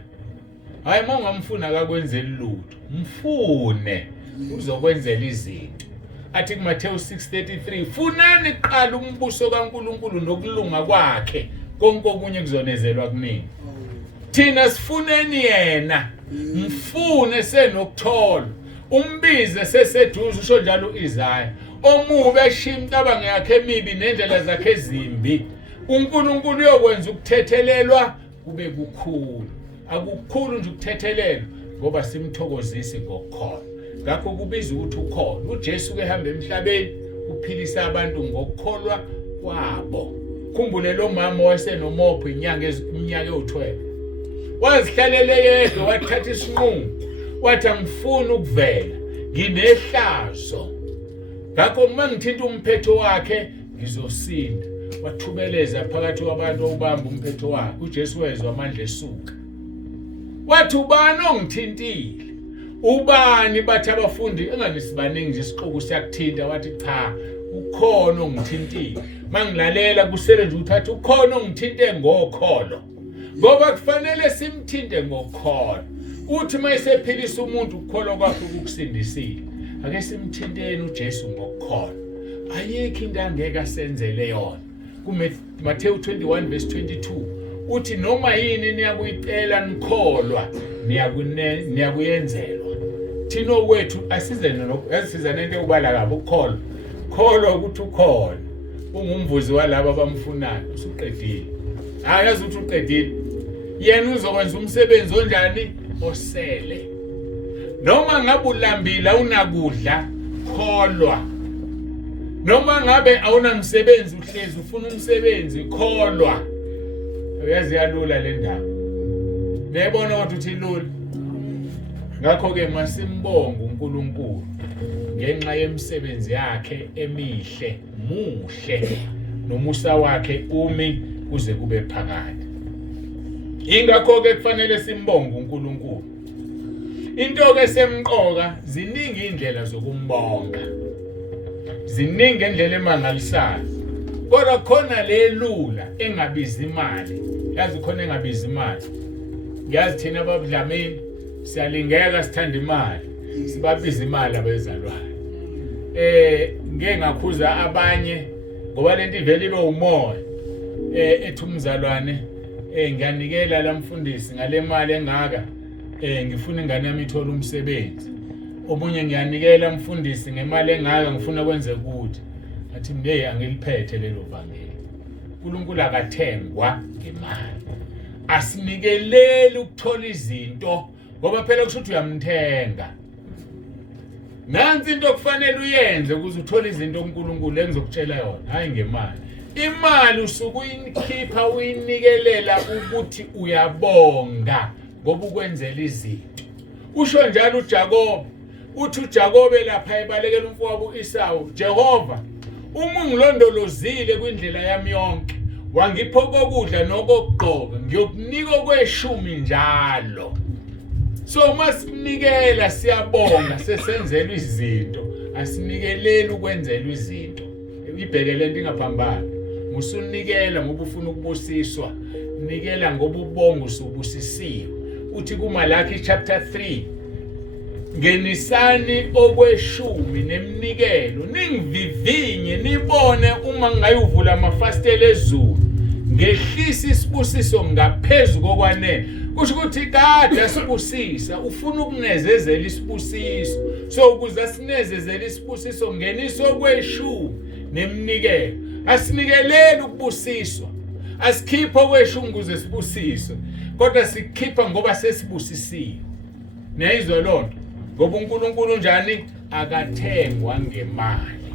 Hayi mongamfuna akakwenzela lutho, mfune uzokwenzela izinto. Athi kuMathewu 6:33, funani kuqala umbuso kaNkulunkulu nokulunga kwakhe, konke okunye kuzonezelwa kunini. Thina sifuneni yena, mfune senokuthola. Umbize seseduze usho njalo uIsaya. Omubi eshiya imicabango yakhe emibi nendlela zakhe ezimbi. uNkulunkulu uyokwenza ukuthethelelwa kube kukhulu. Akukhulu nje ukuthethelelwa ngoba simthokozisi ngokukholwa. Ngakho kubiza ukuthi ukholwa. uJesu ehamba emhlabeni uphilisa abantu ngokukholwa kwabo. Khumbule lo mama wayesenomopho iminyaka ewu12. Wazihlalele yedwa wathatha isinqumo. Wathi angifuni ukuvela, nginehlazo. Ngakho uma ngithinta umphetho wakhe ngizosinda. Wathubeleza phakathi kwabantu obamba umphetho wakhe. uJesu wezwa amandla esuka. Wathi ubani ongithintile? Ubani bathi abafundi enganisibaningi nje isiqoku siyakuthinta. Wathi cha, ukhona ongithintile. Mangilalela kusele nje uthatha ukhona ongithinte ngokholo. Ngoba kufanele simthinte ngokholo. Uthi mayesephilisa umuntu ukukholwa kwakhe ukukusindisile. Ake simthinteni uJesu ngokukholwa. Ayikho into angeke asenzele yona. Matthew 21 verse 22 uthi noma yini niyakuyicela nikholwa niyakuyenzelwa. Thina okwethu asize nento yokubala kabi ukukholwa. Kholwa ukuthi ukhona. Ungumvuzi walabo abamfunayo usuqedile. Hayi yazi ukuthi uqedile. Yena uzokwenza umsebenzi onjani osele. Noma ngabe ulambila unakudla kholwa. Noma ngabe awunamsebenzi uhlezi ufuna umsebenzi kholwa. Uyazi yalula le ndaba. Nebona ukuthi ilula. Ngakho ke masimbonga uNkulunkulu ngenxa yemisebenzi yakhe emihle, muhle nomusa wakhe umi kuze kube phakade. Ingakho ke kufanele simbonge uNkulunkulu. Into ke semqoka ziningi indlela zokumbonga. Ziningi indlela emangalisayo. Kodwa khona lelula engabizi imali. Yazi khona engabizi imali. Yazi thina ababudlamini siyalingeka sithanda imali. Sibabiza imali abezalwane. Ngeke ngakhuza abanye ngoba lento ivele ibe umoya. Ethi umzalwane ngiyanikela lamfundisi ngale mali engaka. Ngifuna ingane yami ithola umsebenzi. Omunye ngiyanikela mfundisi ngemali engaka ngifuna kwenze ukuthi. Athi mnye angiliphethe lelo vangeli. uNkulunkulu akathengwa ngemali. Asinikeleli ukuthola izinto ngoba phela kusho ukuthi uyamthenga. Nansi into okufanele uyenze ukuze uthole izinto uNkulunkulu engizokutshela yona, hayi ngemali. Imali usuke uyikhipha uyinikelela ukuthi uyabonga ngoba ukwenzela izinto. Usho njalo uJakobe, uthi uJakobe lapha ebalekela umfowabo uEsawu, Jehova, uma ngilondolozile kwindlela yami yonke, wangipha kokudla nokugqoka, ngiyokunika okweshumi njalo. So masinikela siyabonga sesenzela izinto, asinikeleli ukwenzelwa izinto. Ibhekele into ingaphambana. Musunikela ngoba ufuna ukubusiswa, nikela ngoba ubonga usubusisiwe. Uthi kuMalaki chapter 3, ngenisani okweshumi neminikelo, ningivivinye nibone uma ngayuvula amafastela ezulu, ngehlisa isibusiso ngaphezulu kokwanele. Kusho ukuthi kade asibusisa, ufuna ukunezezela isibusiso. So ukuze asinezezele isibusiso ngeniso okweshumi neminikelo. Asinikeleli ukubusiswa. Asikhipha okweshumi ukuze sibusiswe, kodwa sikhipha ngoba sesibusisiwe. Niyayizwa lonto? Ngoba uNkulunkulu njani akathengwa ngemali.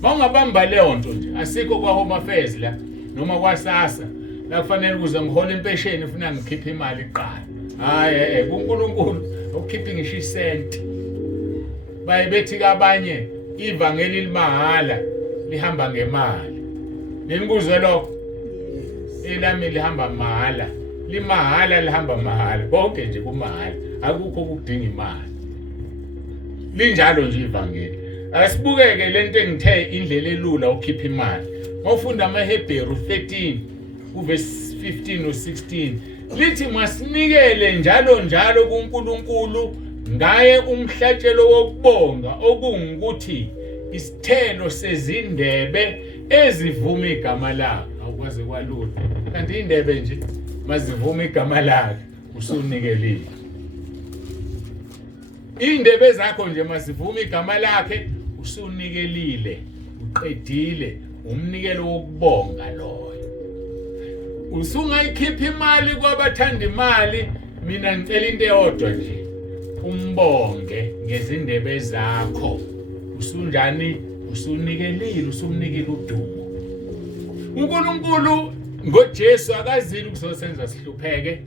Mawungabamba leyo nto nje, asikho kwa Home Affairs la noma kwaSASSA la kufanele ukuze ngihola impesheni ufuna ngikhiphe imali iqala. Hayi uNkulunkulu ukhipha ngisho isenti. Bayibethi kabanye ivangeli limahala lihamba ngemali. Ninikuzwe lokho? Elami lihamba mahala. Limahala lihamba mahala. Konke nje kumahala. Akukho ukudinga imali. Linjalo nje ivangeli. Asibukeke lento engithe indlela elula ukhipha imali. Mawufunda amaHebheru 13 uverse 15 no 16 lithi masinikele njalo kuNkulunkulu ngaye umhlatshelo wokubonga okungukuthi isithelo sezindebe ezivuma igama lakhe. Awukwazi kwalula. Kanti indebe nje mazivuma igama lakhe usunikelile. Indebe zakho nje mazivuma igama lakhe usunikelile, uqedile umnikelo wokubonga loyo. Usungayikhipha imali kwabathanda imali, mina ngicela into eyodwa nje, umbonge ngezindebe zakho. Usunjani? Usunikelile, usumnikile udumo. uNkulunkulu ngoJesu akazili ukuzosenza sihlupheke,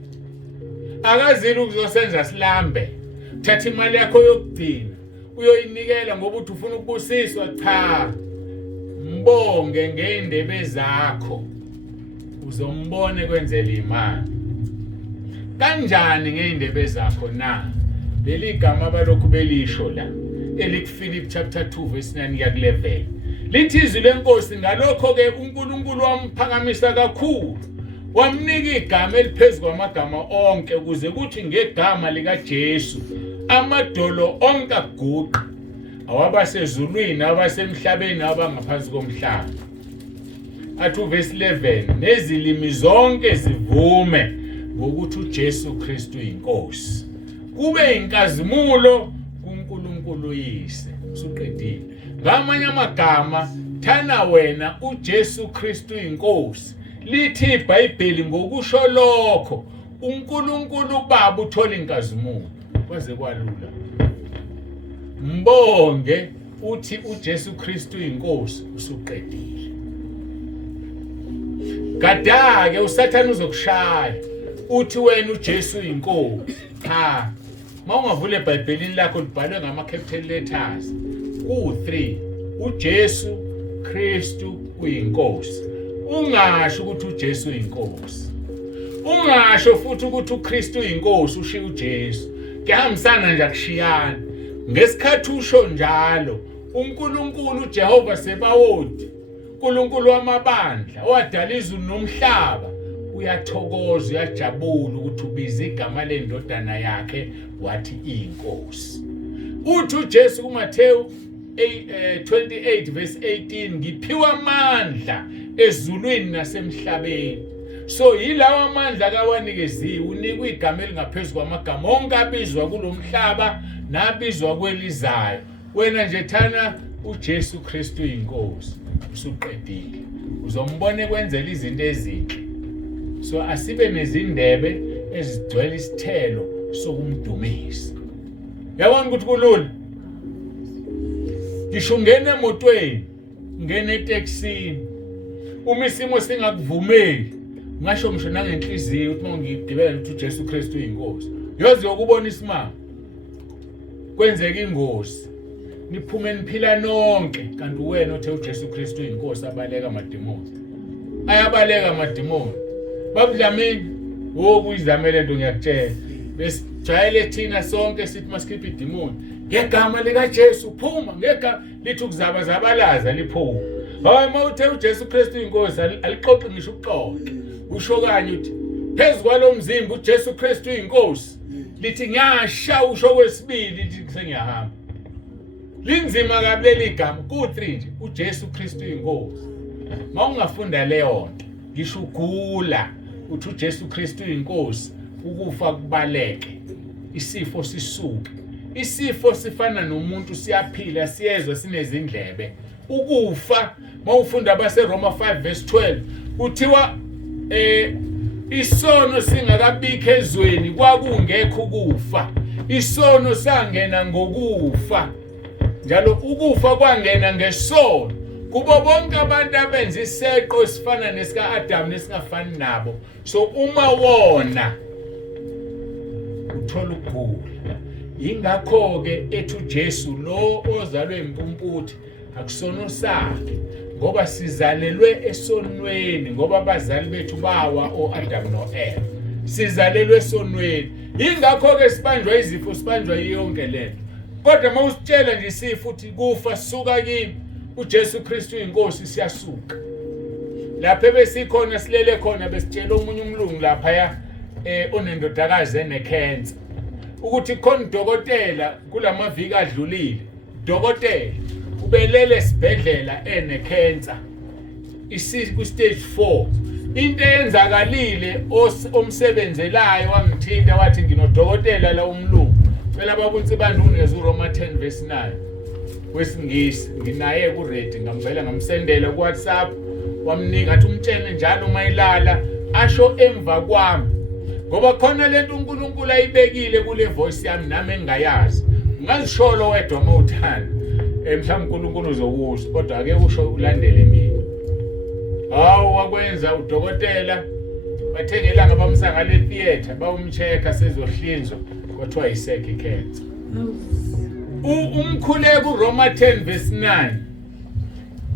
akazili ukuzosenza silambe. Thatha imali yakho yokugcina uyoyinikela ngoba uthi ufuna ukubusiswa, cha. Mbonge ngeindebe zakho uzombone kwenzela imali. Kanjani ngeindebe zakho na? Leli gama balokhu belisho la elikufilipi chapter 2 verse 9 kuya ku11 lithi izwi lenkosi ngalokho ke uNkulunkulu wamphakamisa kakhulu, wamnika igama eliphezulu kwamagama onke ukuze kuthi ngegama lika Jesu amadolo onke aguqe, awabasezulwini abasemhlabeni abangaphansi komhlaba. athi uverse 11 nezilimi zonke zivume ngokuthi uJesu Kristu inkosi kube inkazimulo kuNkulunkulu uyise usuqedile ngamanye amagama thana wena uJesu Kristu inkosi lithi iBhayibheli ngokusho lokho uNkulunkulu Baba uthola inkazimulo kwaze kwalula mbonge uthi uJesu Kristu inkosi usuqedile kadake uSathane uzokushaya uthi wena uJesu inkosi cha mawungavula eBhayibhelini lakho libhalwe ngama capital letters ku3 uJesu Kristu uyinkosi ungasho ukuthi uJesu uyinkosi ungasho futhi ukuthi uKristu uyinkosi ushiya uJesu kuyahambisana nje akushiyana ngesikhathi usho njalo uNkulunkulu uJehova Sebawothi uNkulunkulu wamabandla owadala izulu nomhlaba uyathokoza uyajabula ukuthi ubiza igama lendodana yakhe wathi inkosi uthi uJesu kuMathewu 28 verse 18 ngiphiwa amandla ezulwini nasemhlabeni so yilawa amandla kawanikeziwe unikwe igama elingaphezulu kwamagama onke abizwa kulomhlaba nabizwa kwelizayo wena nje thana uJesu Kristu inkosi usuqedile uzombone kwenzela izinto ezinhle so asibe nezindebe ezigcwele isithelo sokumdumisa yabona ukuthi kulula ngisho ngene emotweni ngene eTaxini uma isimo singakuvumeli ngasho ngisho nangenhliziyo ukuthi mangigibela ukuthi uJesu Kristu uyinkosi yoze ukubona isimanga kwenzeka ingozi niphume niphila nonke kanti wena othe uJesu Kristu uyinkosi abaleka amademoni ayabaleka amademoni babudlamini wokuyizamela into ngiyakutshela besijayele thina sonke sithi masikhiphe idemoni ngegama lika Jesu phuma ngegama lithi ukuzabazabalaza liphuma hayi mawuthe uJesu Kristu inkosi alixoxe ngisho ukuxoxa usho kanye uthi phezukwalo mzimba uJesu Kristu inkosi lithi ngiyasha usho kwesibili lithi sengiyahamba linzima kabi leli gama ku3 nje uJesu Kristu inkosi mawungafunda leyo nto ngisho ugula uthi uJesu Kristu inkosi ukufa kubaleke isifo sisuke isifo sifana nomuntu siyaphila siyezwe sinezindlebe ukufa mawufunda abaseRoma 5 verse 12 kuthiwa isono singakabikho ezweni kwakungekho ukufa isono sangena ngokufa njalo ukufa kwangena ngesono kubo bonke abantu abenza iseqo esifana nesika Adam nesingafani nabo so uma wona uthola ukugula ingakho ke ethu Jesu lo ozalwe impumputhi akusono sakhe ngoba sizalelwe esonweni ngoba abazali bethu bawa oAdam noEva sizalelwe esonweni ingakho ke sibanjwa izifo sibanjwa yonke lento kodwa mawusitshela nje isifo uthi kufa suka kimi uJesu Kristu inkosi siyasuka lapha besikhona silele khona besitshela omunye umlungu lapha ya onendodakazi enecancer ukuthi khona udokotela kulamaviki adlulile dokotela ubelele esibhedlela enecancer ku stage 4 into eyenzakalile omsebenzelayo wangithinta wathi nginodokotela la umlungu phela babunsi banduneza uRoma 10 verse 9 wesingisi nginaye ku ready ngambela ngamsendela ku WhatsApp wamnika athi umtshele njalo mayilala asho emva kwami ngoba khona lento uNkulunkulu ayibekile kule voice yami nami engayazi ngazisholo wedwa mawuthanda mhlawumbe uNkulunkulu uzokusho kodwa ake usho ulandele mina hawo wakwenza udokotela bathengela ngabamsanga le theater bawumcheka sezohlinzwa kwathiwa iseki cancer umkhuleko uRoma 10 verse 9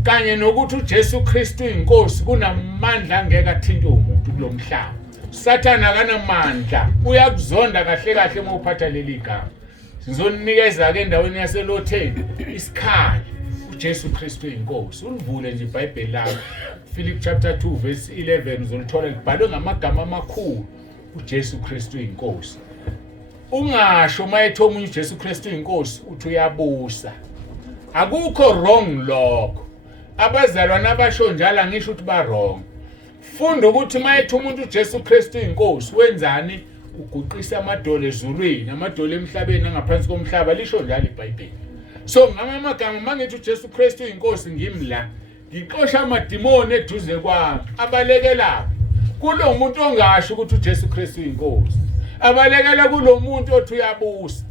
kanye nokuthi uJesu Kristu inkosi kunamandla angeke athinte umuntu kulomhlaba Sathana akanamandla uyakuzonda kahle kahle uma uphatha leli gama sizonikeza ke endaweni yaseLotheni isikhali uJesu Kristu inkosi ulivule nje iBhayibheli lakho Philip chapter 2 verse 11 uzolithola libhalwe ngamagama amakhulu uJesu Kristu inkosi ungasho mayethu omunye uJesu Kristu inkosi uthi uyabusa akukho wrong lokho abazalwane abasho njalo angisho ukuthi ba wrong. Funda ukuthi mayethi umuntu uJesu Kristu inkosi wenzani, uguqisa amadolo ezulwini, amadolo emhlabeni angaphansi komhlaba, lisho njalo iBhayibheli. So ngamagama mangithi uJesu Kristu inkosi ngimla, ngixosha amadimoni eduze kwami, abalekela kulo muntu ongasho ukuthi uJesu Kristu inkosi. Abalekela kulo muntu othi uyabusa,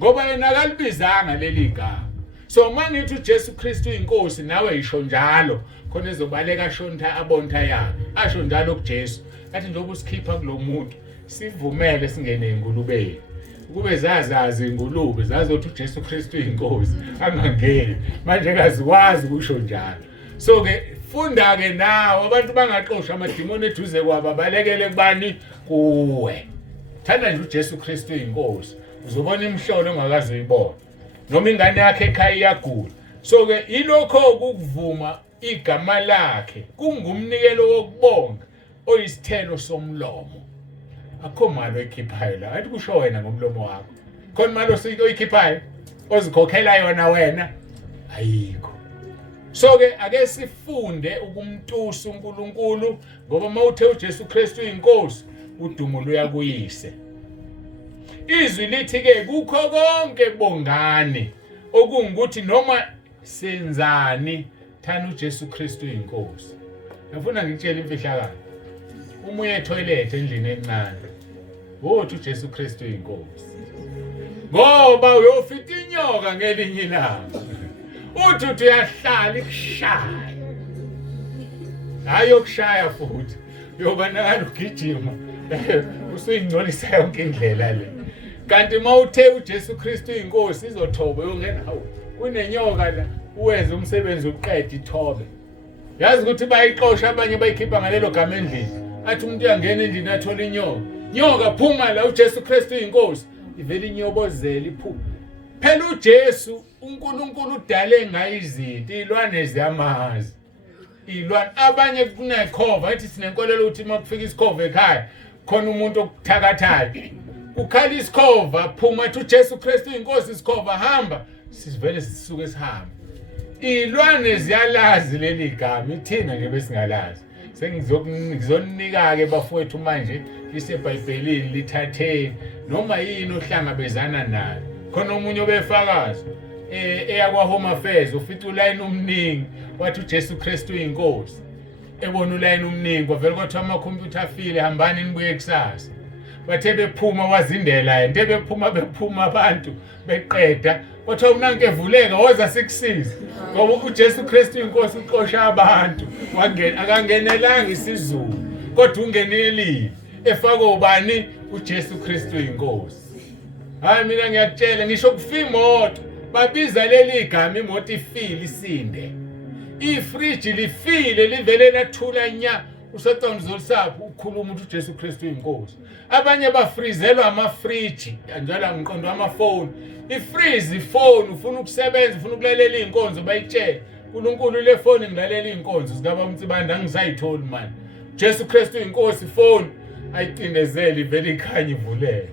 ngoba yena akalibizanga leli gama. So mangithi uJesu Kristu inkosi nawe isho njalo, khona ezobaleka ashontha abontha yakhe. Asho njalo kuJesu, athi njengoba usikhipha kulo muntu, sivumele singene engulubeni. Kube zazazi ingulube, zazothi uJesu Kristu inkosi, angangeni. Manje kaziwazi kusho njalo. So ke funda ke nawe abantu bangaxoshwa amadimoni eduze kwabo, balekele kubani? Kuwe. Thanda nje uJesu Kristu inkosi, uzobona imhlolo ongakaze uyibone. Noma ingane yakhe ekhaya iyagula. So ke ilokho ukuvuma igama lakhe kungumnikelo wokubonga oyisithelo somlomo. Akho mali oyikhiphayo la, athi kusho wena ngomlomo wakho. Khona mali oyikhiphayo ozikhokhela yona wena ayikho. So ke ake sifunde ukumtusa uNkulunkulu, ngoba mawuthe uJesu Kristu inkosi udumo luya kuyise. Izwi lithi ke kukho konke bongani okungukuthi noma senzani thana uJesu Kristu inkosi. Ngifuna ngitshele imfihlakalo. Uma uye etoilet endlini encane, wothi uJesu Kristu inkosi. Ngoba uyofika inyoka ngelinye ilanga. Uthi uyahlala ikushaya. Hayi yokushaya futhi. Yoba nakala ugijima. Usuyingcolisa yonke indlela le. Kanti mawuthe uJesu Kristu inkosi izothoba yongena hawo. Kunenyoka la uwenza umsebenzi uqede ithobe. Yazi ukuthi bayixosha abanye bayikhipha ngalelo gama endlini. Athi umuntu uyangena endlini athola inyoka. Nyoka phuma la uJesu Kristu inkosi. Ivela inyobozela iphuma. Phela uJesu uNkulunkulu udale ngayo izinto, izilwane ziyamazi. Izilwane abanye kunekhova, ethi sinenkolelo ukuthi makufika isikhova ekhaya khona umuntu okuthakathayo. Ukhala isikhova phuma athi uJesu Kristu inkosi isikhova hamba, sivele sisuke sihambe. Izilwane ziyalazi leli gama, ithina nje besingalazi. Sengizonika ke bafowethu manje liseBhayibhelini lithathe noma yini ohlangabezana nayo. Khona umunye obefakazi eyakwa Home Affairs ufica uline umningi wathi uJesu Kristu inkosi. Ebona uline umningi kwavela kwathiwa amakhompyutha afile, hambani nibuye kusasa. Bathe bephuma wazindela yena, bephuma abantu beqeda. Kwathiwa unanke evuleka woza sikusiza. Ngoba uJesu Kristu inkosi uxosha abantu. Wangena akangenelanga isizulu, kodwa ungenelile. Efaka ubani? uJesu Kristu inkosi. Hayi mina ngiyakutshela ngisho kufa imoto babiza leli gama imoto ifile isinde. Ifriji lifile livele lathula nya usacanga uzolisapho ukhuluma ukuthi uJesu Kristu inkosi. Abanye bafrizelwa amafriji njalo ngiqondo amafoni. Ifreeze ifoni ufuna ukusebenza ufuna ukulalela inkonzo bayitshela uNkulunkulu le foni ngilalela inkonzo zikaba umtsibanda angisayitholi manje. Jesu Kristu inkosi foni ayicindezeli vele ikhanya ivuleke.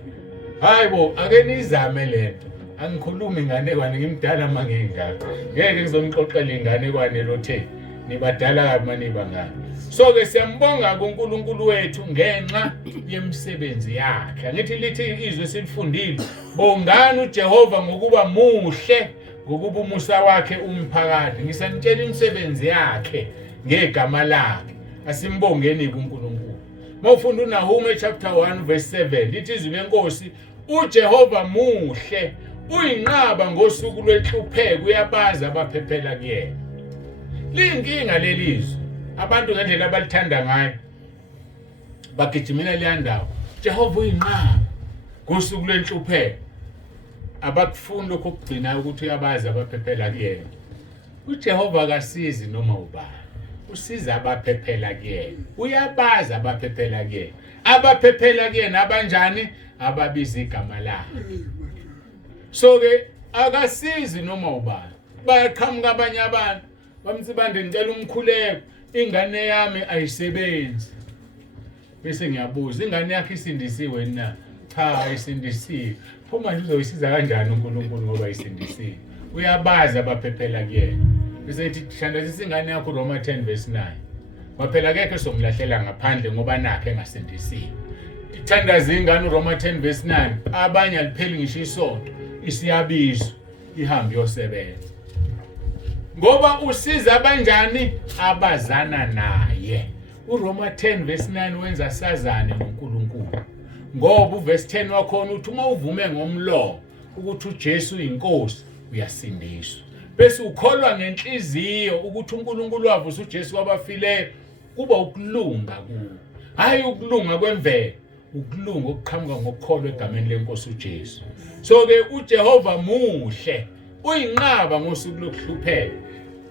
Hayibo ake nizame lento. Angikhulumi inganekwane ngimdala mangengaka. Ngeke ngizomxoxela inganekwane lothe nibadala kabi manibangani. So ke siyambonga kuNkulunkulu wethu ngenxa yemisebenzi yakhe. Angithi lithi izwe silifundile. Bongani uJehova ngokuba muhle, ngokuba umusa wakhe umphakade. Ngisanitshela imisebenzi yakhe ngegama lakhe. Asimbongeni kuNkulunkulu. Mawufunda uNahum chapter 1 verse 7 lithi izwi lenkosi uJehova muhle, uyinqaba ngosuku lwenhlupheko, uyabaza abaphephela kuyena. Linkinga lelizwe abantu ngendlela abalithanda ngayo bagijimela le ndawo. Jehova uyinqaba ngosuku lwenhlupheko, abakufuni lokho kugcina ukuthi uyabaza abaphephela kuyena. uJehova akasizi noma ubani, usiza abaphephela kuyena. Uyabaza abaphephela kuyena. Abaphephela kuyena abanjani? Ababiza igama lakhe. So ke akasizi noma ubani. Bayaqhamuka abanye abantu bamtsibande ngicela umkhuleko, ingane yami ayisebenzi. Bese ngiyabuza ingane yakhe isindisiwe na? Cha ayisindisiwe. Pho manje uzoyisiza kanjani uNkulunkulu ngoba ayisindisiwe? Uyabaza abaphephela kuyena. bese ngithi thandazisa ingane yakho Roma 10 verse 9. Waphela akekho somlahlela ngaphandle ngoba nakhe engasindisiwe. Ithandaza ingane Roma 10 verse 9. Abanye alipheli ngisho isonto isiyabizwa ihambe yosebenza. Ngoba usiza abanjani abazana naye. uRoma 10 verse 9 wenza sazane noNkulunkulu. Ngoba uverse 10 wakhona uthi uma uvume ngomlomo ukuthi uJesu uyinkosi uyasindiswa. Bese ukholwa ngenhliziyo ukuthi uNkulunkulu wavusa uJesu kwabafileyo kuba ukulunga kuwo. Hayi ukulunga kwemvelo, ukulunga okuqhamuka ngokukholwa egameni lenkosi uJesu. So ke uJehova muhle, uyinqaba ngosuku lokuhlupheka.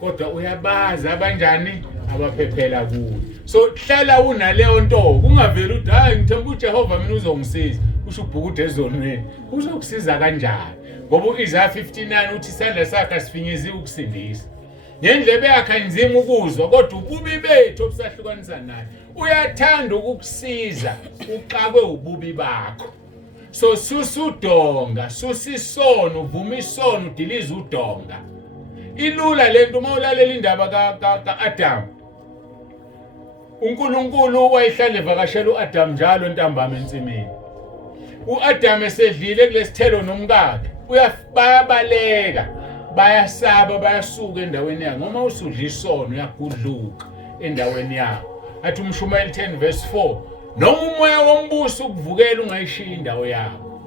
Kodwa uyabaza abanjani abaphephela kuye. So hlala unaleyo nto, ungaveli uthi hayi ngithemba uJehova mina uzongisiza. Kusho ubhukude ezonweni. Uzokusiza kanjani? Ngoba uIsaiah 59 uthi isandla sakhe asifinyeziwe ukusindisa. Nendlebe yakhe inzima ukuzwa kodwa ububi bethu obusahlukanisa naye. Uyathanda ukukusiza uqakwe ububi bakho. So susudonga, susisono, uvuma isono, udiliza udonga. Ilula lento uma ulalela indaba kaAdam. uNkulunkulu wayehlala evakashela uAdam njalo ntambama ensimini. uAdam esedlile kulesithelo nomkakhe, bayabaleka, bayasaba, bayasuka endaweni yakhe. Noma usudla isono uyagudluka endaweni yakhe. Athi uMshumayeli 10 verse 4, noma umoya wombuso ukuvukela ungayishiya indawo yakho.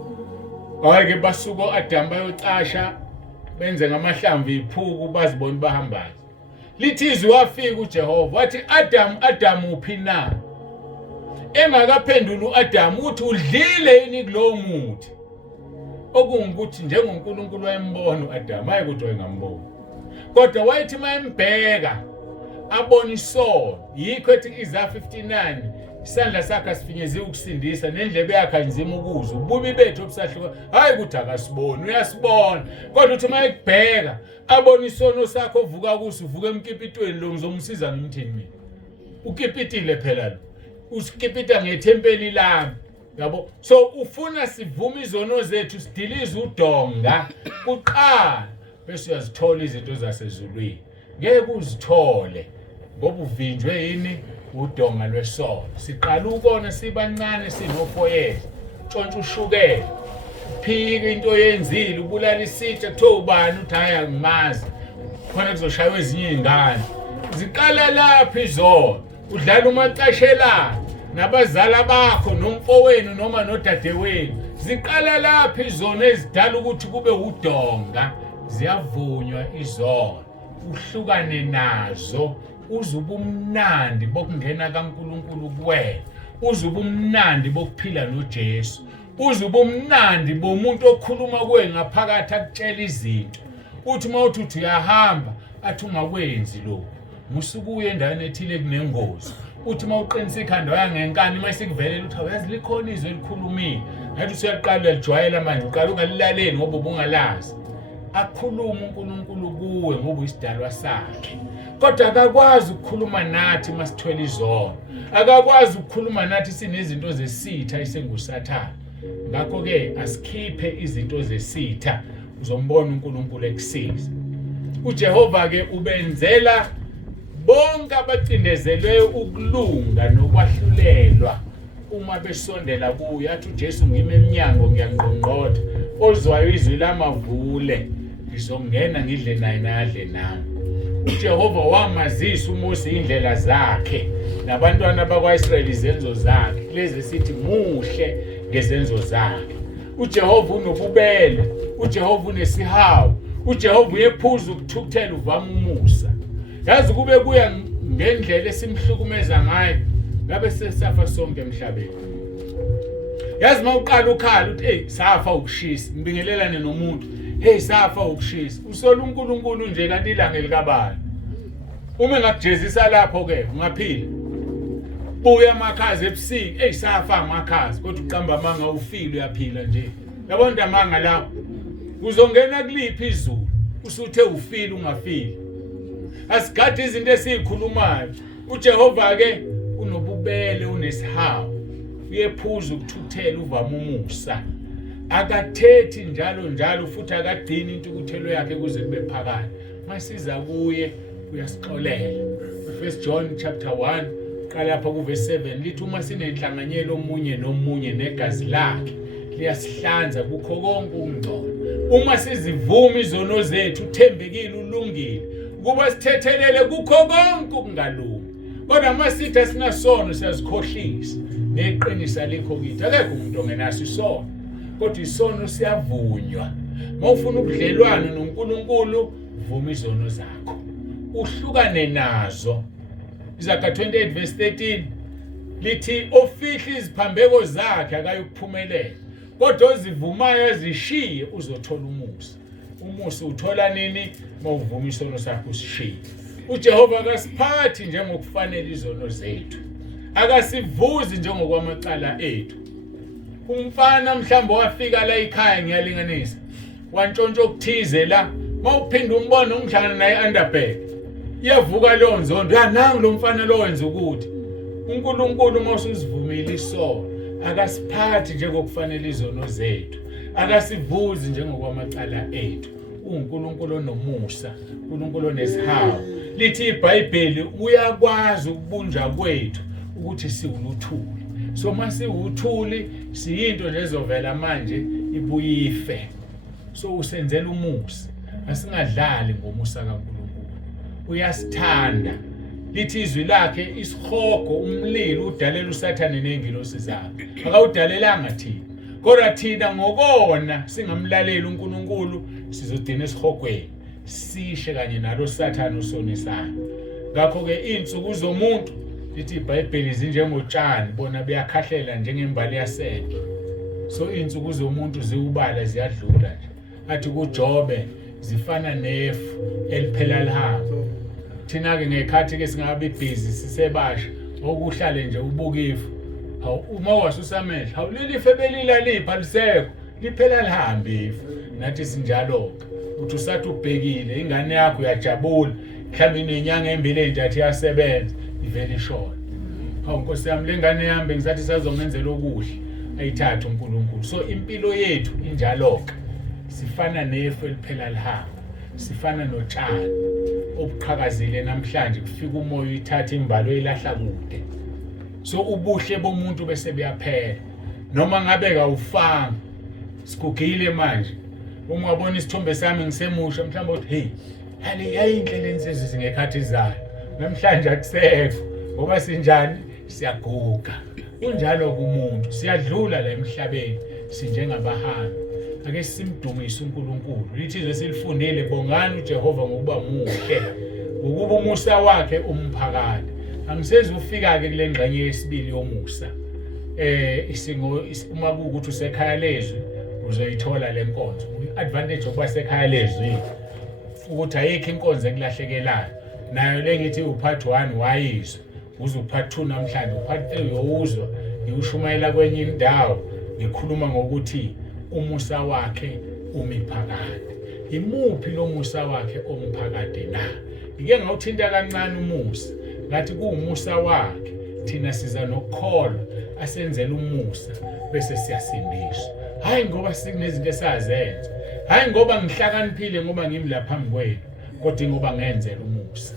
Hayi-ke basuka uAdam bayocasha benze ngamahlamvu iphuku bazibona bahambayo. Lithi izwi wafika uJehova wathi Adam uphi na? Engakaphendula uAdam uthi udlile yini kulowo muthi? Okungukuthi njengoNkulunkulu wayembona uAdam hayi ukuthi wayengamboni. Kodwa wayethi mayembheka abona isono. Yikho ethi Isaiah 59 isandla sakhe asifinyeziwe ukusindisa nendlebe yakhe inzima ukuzwa. Ububi bethu obusahluka hayi ukuthi akasiboni, uyasibona. Kodwa uthi mayekubheka abona isono sakho ovuka kuso uvuka emkipitweni lo ngizomsiza ngimthini mina. Ukipitile phela lo. Usikipita ngethempeli lami. Yabo. So ufuna sivume izono zethu sidilize udonga kuqala bese uyazithola izinto zasezulwini. Ngeke uzithole ngoba uvinjwe yini udonga lwesono. Siqala ukona sibancane sinofoyela, ntshontsha ushukela, phika into yenzile, ubulala isitsha kuthiwa ubani uthi hayi angimazi. Khona kuzoshaywa ezinye izingane. Ziqala lapha izono. Udlala umacashelana nabazala bakho nomfowenu noma nodadewenu. Ziqala lapha izono ezidala ukuthi kube udonga. Ziyavunywa izono. Uhlukane nazo. Uzubumnandi bokungena kaNkulunkulu kuwena. Uzubumnandi bokuphila noJesu. Uzubumnandi bomuntu okhuluma kuwe ngaphakathi akutshela izinto. Uthi mawuthi uyahamba athi ungakwenzi lokho. Musuku uye endaweni ethile kunengozi. Uthi mawuqinisa ikhanda wayangenkani mayisikuvelela uthi uyazi likhona izwe elikhulumile. Ngathi usuyaqala lijwayela manje uqala ungalilaleni ngoba ubungalazi. Akhuluma uNkulunkulu kuwe ngoba isidalwa sakhe. Kodwa akakwazi ukukhuluma nathi masithwele izono. Akakwazi ukukhuluma nathi sinezinto zesitha isengusathana. Ngakho ke asikhiphe izinto zesitha uzombona uNkulunkulu ekusiza. uJehova ke ubenzela bonke abacindezelwe ukulunga nokwahlulelwa uma besondela kuye. Athi uJesu ngime eminyango ngiyangqongqotha, ozwayo izwi lamavule ngizongena ngidle naye nadle nami. uJehova wamazisa uMose indlela zakhe nabantwana bakwaIsrayeli izenzo zakhe. Lezi sithi muhle ngezenzo zakhe. uJehova unobubele, uJehova unesihawu, uJehova uyephuza ukuthukuthela uvama umusa. Yazi kube kuya ngendlela esimhlukumeza ngayo ngabe sesafa sonke emhlabeni. Yazi mawuqala ukhala uthi hey safa ukushisa, ngibingelelane nomuntu, hey safa ukushisa. Usola uNkulunkulu nje kanti ilanga elikabani. Uma ngakujezisa lapho ke ungaphila. Buya amakhazi ebusika, hey safa amakhazi, kodwa uqamba manga ufile uyaphila nje. Yabona amanga lapho. Uzongena kuliphi izulu? Usuthe ufile ungafili. Asigade izinto esikhulumayo. uJehova ke unobubele, unesihawu. Uyephuza ukuthuthela uvama umusa. Akathethi njalo futhi akagcini intukuthelo yakhe kuze kube phakade. masiza kuye uyasixolela. 1 John chapter 1 qala lapha ku verse 7 lithi uma sinenhlanganyelo omunye nomunye negazi lakhe liyasihlanza kukho konke ukungcola. Uma sizivuma izono zethu uthembekile ulungile kuba sithethelele kukho konke ukungalungi. Kodwa masithi asinasono siyazikhohlisa neqinisa likho kithi. Akekho umuntu ongenaso isono, kodwa isono siyavunywa. Mawufuna ubudlelwano noNkulunkulu vuma izono zakho uhlukane nazo. Izaga 28 verse 13 lithi ofihla iziphambeko zakhe akayikuphumelela, kodwa ozivumayo azishiye uzothola umusa. Umusa uthola nini? Mawuvuma isono sakho usishiye. uJehova akasiphathi njengokufanele izono zethu, akasivuzi njengokwamacala ethu. Umfana mhlawumbe wafika la ekhaya ngiyalinganisa wantshontsha okuthize la, mawuphinda umbona umhlangana naye underbag iyavuka leyo nzondo, nangu lo mfana lo wenza ukuthi. uNkulunkulu mawusuzivumile isono akasiphathi njengokufanele izono zethu, akasivuzi njengokwamacala ethu. uNkulunkulu onomusa, uNkulunkulu onesihawu. Lithi iBhayibheli uyakwazi ukubunja kwethu ukuthi siwuluthuli. So masiwuthuli siyinto lezovela manje ibuyife. So usenzela umusa, asingadlali ngomusa kaNkulunkulu. Uyasithanda. Lithi izwi lakhe isihogo umlilo udalela uSathane nengilosi zakhe. Akawudalelanga thina, kodwa thina ngokona singamlaleli uNkulunkulu sizodina esihogweni sishe kanye nalo Sathane usonisayo. Ngakho ke insuku zomuntu lithi iBhayibheli zinjengotshani, bona beyakhahlela njengembali yasendle. So insuku zomuntu ziubala ziyadlula nje. Athi kuJobe zifana nefu eliphela lihamba. Thina ke ngekhathi ke singabe busy sisebasha okuhlale nje ubuka ifu. Uma wasusamehla awulilife belila lipha lisekho liphela lihambe ifu. Nathi sinjalo uthi usathi ubhekile ingane yakho uyajabula, mhlawumbe inenyanga embili entathu iyasebenza ivele ishona. Nkosi yami lengane yami bengisathi sazongenzela okuhle ayithathe uNkulunkulu. So impilo yethu injaloka, sifana nefu eliphela lihamba, sifana notshani obuqhakazile namhlanje kufika umoya uyithatha imbalo eyilahla kude. So ubuhle bomuntu bese buyaphela noma ngabe kawufanga. Sikugile manje uma wabona isithombe sami ngisemusha mhlawumbe uthi hey hali yayinhle insizwe zingekhathi zayo, namhlanje akusekho ngoba sinjani siyaguga. Kunjalo kumuntu siyadlula la emhlabeni sinjengabahambi. Ake simdumise uNkulunkulu. Lithi izwe silifundile bongani uJehova ngokuba muhle, ukuba umusa wakhe umphakade. Angisezi ufika ke kule ngxenye yesibili yomusa. Uma kuukuthi usekhaya lezwe uzoyithola le nkonzo. Advantage okuba sekhaya lezwe ukuthi ayikho inkonzo ekulahlekelayo. Nayo lengithi upart 1 wayizwa, uze upart 2 namhlanje, upart 3 uyowuzwa ngiushumayela kwenye indawo ngikhuluma ngokuthi umusa wakhe umiphakade. Imuphi lo musa wakhe omphakade na? Ngike ngawuthinta kancane umusa, ngathi kuumusa wakhe thina siza nokukholwa asenzela umusa bese siyasindiswa. Hayi ngoba sikunezinto esazenza, hayi ngoba ngihlakaniphile ngoba ngimi la phambi kwenu, kodwa ngoba ngenzela umusa.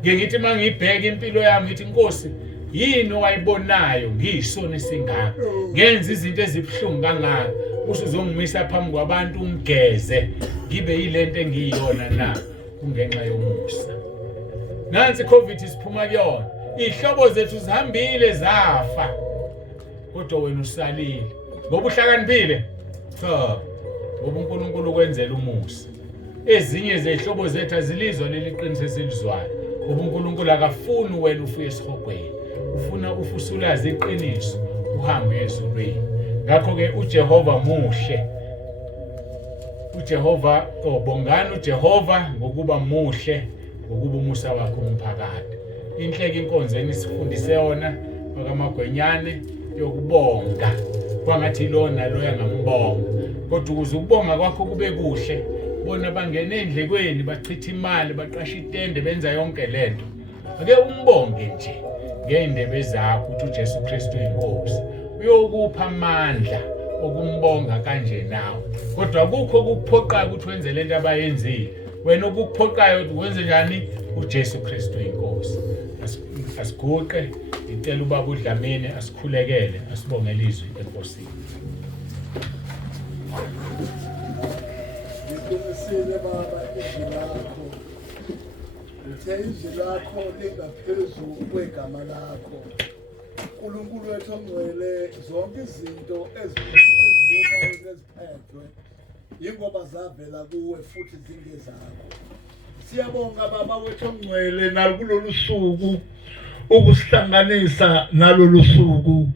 Ngeke ngithi mangibheka impilo yami ngithi Nkosi yini owayibonayo ngiyisona esingaka, ngenza izinto ezibhlungu kangaka, usuzongimisa phambi kwabantu ungigeze ngibe yilento engiyiyona na? Kungenxa yomusa. Nansi iCovid isiphuma kuyona, ihlobo zethu zihambile zafa, kodwa wena usalile ngoba uhlakaniphile. Cha, ngoba uNkulunkulu kwenzela umusa. Ezinye zehlobo zethu azilizwa leli qiniso esilizwayo, ngoba uNkulunkulu akafuni wena ufike esihogweni, ufuna ufusulaze iqiniso uhambe ezulwini. Ngakho ke uJehova muhle. uJehova bongani uJehova ngokuba muhle, ngokuba umusa wakhe umphakade. Inhleke inkonzeni sifundise yona bakaMagwenyane yokubonga, kwangathi lona lo yangambonga. Kodwa ukuze ukubonga kwakho kube kuhle, bona bangena endlekweni bachitha imali baqasha itende benza yonke lento. Ake umbonge nje ngeindebe zakho ukuthi uJesu Kristu inkosi, uyokupha amandla okumbonga kanje nawe. Kodwa akukho ukuphoqa ukuthi wenze lento abayenzile, wena ukukuphoqayo ukuthi wenze njani uJesu Kristu inkosi. Asiguqe icela ubaba uDlamini asikhulekele asibongele izwi enkosini. Ngiqinisile baba izwi lakho. Uthe izwi lakho lingaphezulu kwegama lakho. uNkulunkulu wethu ongcwele zonke izinto eziphethwe yingoba zavela kuwe futhi zingezakho. Siyabonga baba wethu ongcwele nakulolu suku ukusihlanganisa nalolu suku.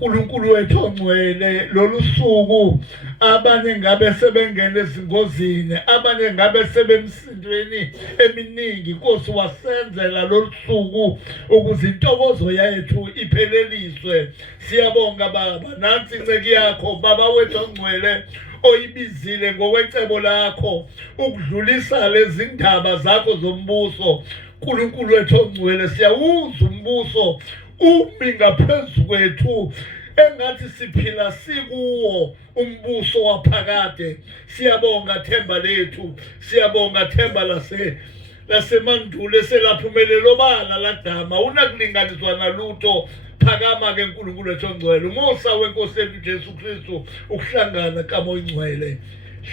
uNkulunkulu wethu ongcwele lolu suku abanye ngabe sebengene ezingozini, abanye ngabe sebemsindweni eminingi. Nkosi wasenzela lolu suku ukuze intokozo yethu ipheleliswe. Siyabonga baba, nansi inceki yakho baba wethu ongcwele oyibizile ngokwecebo lakho ukudlulisa lezi ndaba zakho zombuso. uNkulunkulu wethu ongcwele siyawuzwa umbuso umi ngaphezu kwethu engathi siphila sikuwo umbuso waphakade. Siyabonga themba lethu, siyabonga themba lasemandulo eselaphumelelo bala ladama unakulinganiswa nalutho. Phakama ke uNkulunkulu wethu ongcwele, umusa wenkosi yethu Jesu Kristu ukuhlangana kaMoya Ongcwele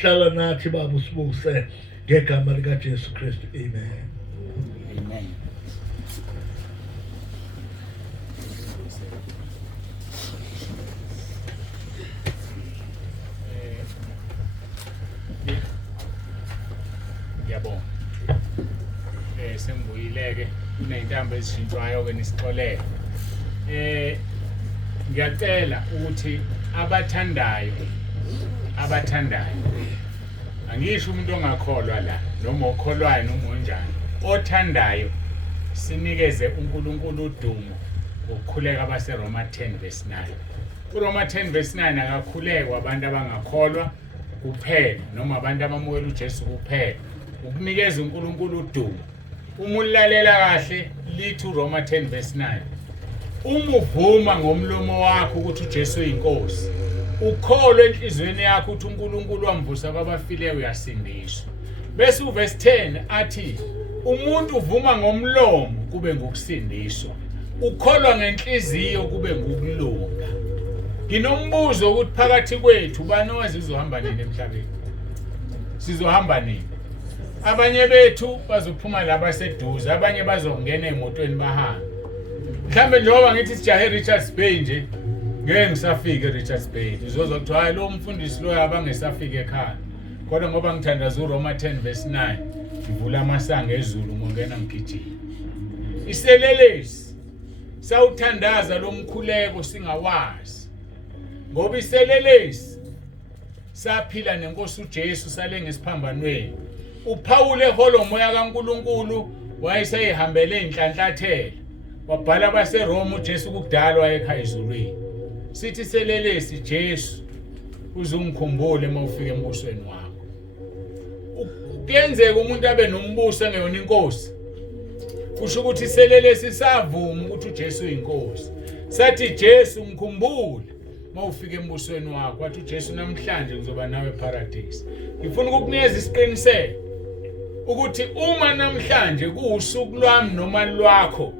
hlala nathi baba usibuse ngegama lika Jesu Kristu. Amen. Amen. Yabonga. Sengibuyileke kuneyintambo ezishintshwayo ke nisixolele. Ngiyacela ukuthi abathandayo angisho umuntu ongakholwa la noma okholwayo noma onjani, othandayo sinikeze uNkulunkulu udumo ngokukhuleka abaseRoma 10:9. uRoma 10:9 akakhulekwa abantu abangakholwa kuphela noma abantu abamukela uJesu kuphela, ukunikeza uNkulunkulu udumo. Uma ulalela kahle lithi uRoma 10:9, uma uvuma ngomlomo wakho ukuthi uJesu uyinkosi, ukholwe enhlizweni yakho ukuthi uNkulunkulu wamvusa kwabafileyo, uyasindiswa. Bese uverse 10 athi umuntu uvuma ngomlomo kube ngokusindiswa, ukholwa ngenhliziyo kube ngokulunga. Nginombuzo ukuthi phakathi kwethu ubani owazi uzohamba nini emhlabeni? Sizohamba nini? Abanye bethu bazophuma laba seduze, abanye bazongena emotweni bahambe. Mhlambe njengoba ngithi sijahe Richards Bay nje, ngeke ngisafike Richards Bay. Uzozwa kuthiwa hayi lo mfundisi lo abangesafike ekhaya. Kodwa ngoba ngithandaza uRoma 10:9, ngivula amasango ezulu ngongena ngigijima. Iselelesi sawuthandaza lo mkhuleko singawazi. Ngoba iselelesi saphila nenkosi uJesu sale ngesiphambanweni. uPaul eholo moya kaNkulunkulu wayeseyihambele inhlanhlathela, wabhala abaseRoma uJesu kudala wayekhaya ezulwini. Sithi selelesi Jesu uzungikhumbule mawufika embusweni wakho. Kuyenzeka umuntu abe nombuso engeyona inkosi, kusho ukuthi selelesi savuma ukuthi uJesu uyinkosi. Sathi Jesu ngikhumbule mawufika embusweni wakho. Wathi uJesu namhlanje ngizoba nawe eparadise. Ngifuna ukukunikeza isiqiniseko ukuthi uma namhlanje kuusuku lwami noma lwakho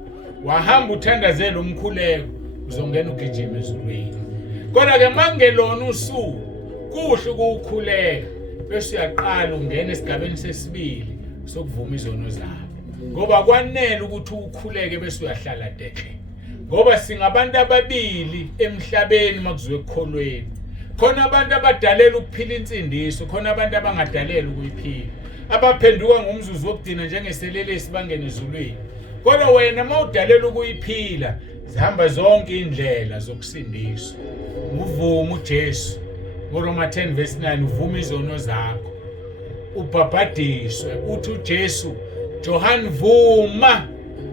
wahamba uthandazela umkhuleko, uzongena ugijima ezulwini. Kodwa ke mangelona usuku kuhle ukukhuleka, bese uyaqala ungena esigabeni sesibili sokuvuma izono zakho. Ngoba kwanele ukuthi ukhuleke bese uyahlala dekhe. Ngoba singabantu ababili emhlabeni makuziwe ekukholweni. Khona abantu abadalela ukuphila insindiso, khona abantu abangadalela ukuyiphila. Abaphenduka ngomzuzu wokugcina njengeselelesi bangene ezulwini. Kodwa wena mawudalela ukuyiphila, zihamba zonke indlela zokusindiswa. Uvuma uJesu. ngoRoma 10:9 uvuma izono zakho. Ubhabhadiswe uthi uJesu, John vuma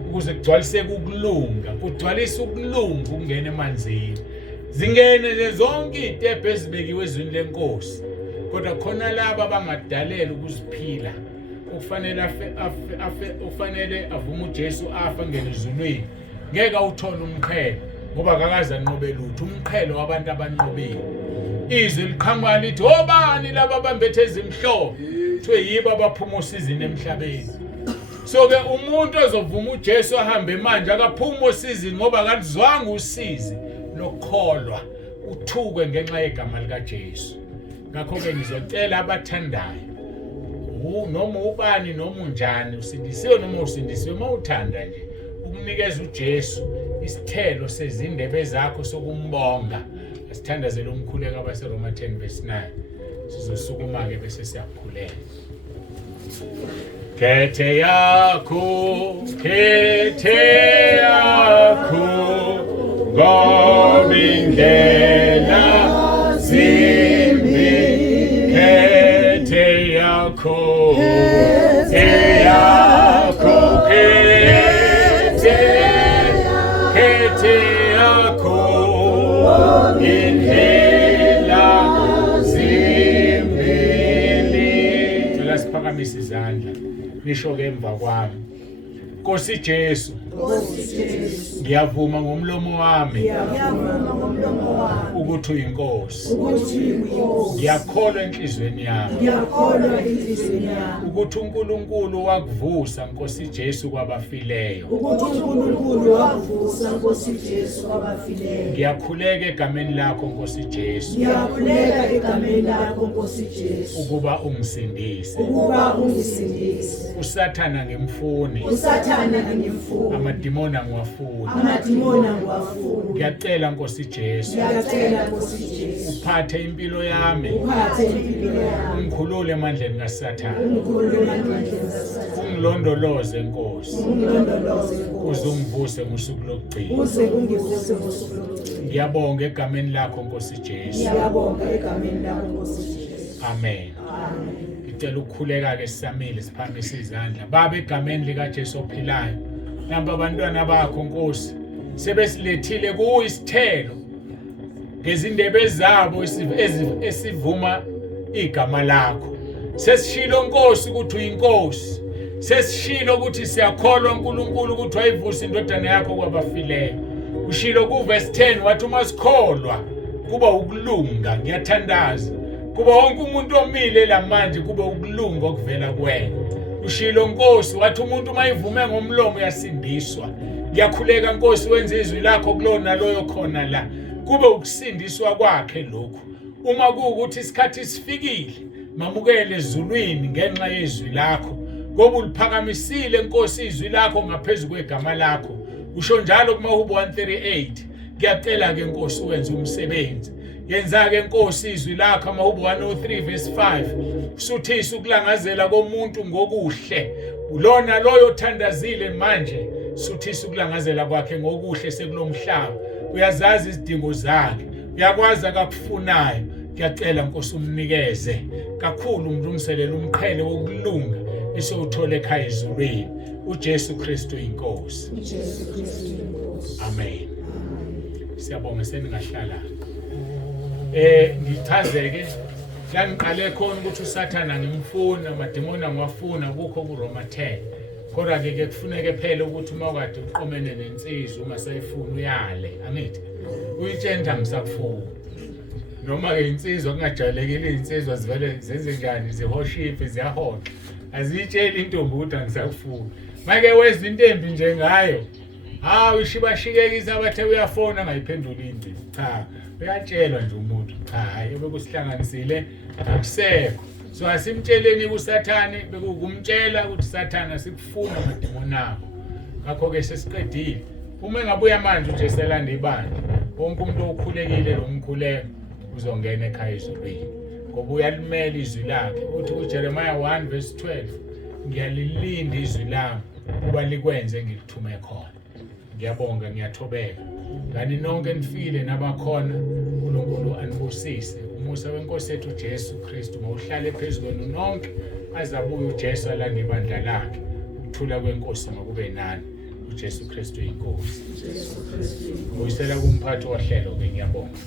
ukuze kugcwaliseke ukulunga, kugcwalisa ukulunga ukungena emanzini. Zingene zonke izitebhe ezibekiwe ezwini lenkosi. Kodwa khona laba abangadalela ukuziphila, ufanele avume uJesu afa ngene ezulwini, ngeke awuthole umqhele ngoba akakaze anqobe lutho. Umqhele wabantu abanqobile izwi liqhamuka lithi obani laba bambethe ezimhlophe kuthiwe yibo abaphuma usizini emhlabeni. So ke umuntu ozovuma uJesu ahambe manje akaphuma usizini ngoba akazwanga usizi lokukholwa uthukwe ngenxa yegama likaJesu. Ngakho ke ngizocela abathandayo noma ubani noma unjani usindisiwe noma usindisiwe mawuthanda nje ukunikeza uJesu isithelo sezindebe zakho sokumbonga. Asithandazele umkhuleko abaseRoma 10:9. Sizosukuma ke bese siyakhulela. Kete yakho ngobindlela zimbi. Kete yakho indlela zimbili. Cela siphakamisa izandla nisho ke emva kwami. Nkosi Jesu, ngiyavuma ngomlomo wami ukuthi uyinkosi. Ngiyakholwa enhlizweni yami ukuthi uNkulunkulu wakuvusa Nkosi Jesu kwabafileyo. Ngiyakhuleka egameni lakho Nkosi Jesu ukuba ungisindise. Usathana ngimfuni, amadimoni angiwafuni. Ngiyacela Nkosi Jesu uphathe impilo yami, ungikhulule emandleni kaSathane, ungilondoloze Nkosi uze ungivuse ngosuku lokugcina. Ngiyabonga egameni lakho Nkosi Jesu. Amen. Ngicela ukukhuleka ke sisamile siphamise izandla. Baba egameni lika Jesu ophilayo, namba abantwana bakho Nkosi sebesilethile kuwe isithelo ngezindebe zabo esivuma igama lakho. Sesishilo Nkosi ukuthi uyinkosi. Sesishilo ukuthi siyakholwa uNkulunkulu ukuthi wayivusa indodana yakho kwabafileyo. Ushilo kuverse 10 wathi uma sikholwa kuba ukulunga. Ngiyathandaza kuba wonke umuntu omile lamanje kube ukulunga okuvela kuwena. Ushilo Nkosi wathi umuntu mayivume ngomlomo uyasindiswa. Ngiyakhuleka Nkosi wenze izwi lakho kulona loyo khona la kube ukusindiswa kwakhe lokhu. Uma kuukuthi isikhathi sifikile mamukele ezulwini ngenxa yezwi lakho ngoba uliphakamisile Nkosi izwi lakho ngaphezulu kwegama lakho. Usho njalo kuMahubo 138. Ngiyacela ke Nkosi wenze umsebenzi. Yenza ke Nkosi izwi lakho Mahubo 103:5 usuthisa ukulangazela komuntu ngokuhle. Ulona loyo thandazile manje suthisa ukulangazela kwakhe ngokuhle sekulomhlaba. Uyazazi izidingo zakhe, uyakwazi akakufunayo. Ngiyacela Nkosi umnikeze kakhulu umlungiselele umqhele wokulunga esewuthole ekhaya ezulwini. uJesu Kristu inkosi. Amen. Siyabonga seningahlala. Ngichazeke la ngiqale khona ukuthi uSathana ngimfuna, amadimoni angiwafuna kukho kuRoma 10. Kodwa ke kufuneka phela ukuthi uma ukade uqomene nensizwa ungasayifuni uyale, angithi. Uyitshenta ngisakufuna. Noma ke insizwa kungajwayelekile insizwa zivele zenze njani, zihoshiphe, ziyahoxa. Azitsheli intombi ukuthi angisakufuna. Make wezwe intombi nje ngayo. Ushibashikekisa abathe uyafona angayiphendula into. Cha, uyatshelwa nje umuntu. Hayi bekusihlanganisile akusekho. So asimtsheleni kuSathane bekukumtshela ukuthi Sathane sikufuna amadimoni akho. Ngakho ke sesiqedile. Uma engabuya manje nje selanda ibandla. Wonke umuntu okhulekile lo mkhuleko uzongena ekhaya ezulwini. Ngoba uyalimela izwi lakhe. Uthi kuJeremiah 1:12 ngiyalilinda izwi lami kuba likwenze ngilithume khona. Ngiyabonga ngiyathobeka. Ngani nonke nifile nabakhona uNkulunkulu anibusise. Umusa weNkosi yethu Jesu Kristu mawuhlale phezulu kwenu nonke azabuye uJesu alanda ibandla lakhe. Ukuthula kweNkosi makube nani. uJesu Kristu inkosi. Uyisela kumphathi wohlelo ke ngiyabonga.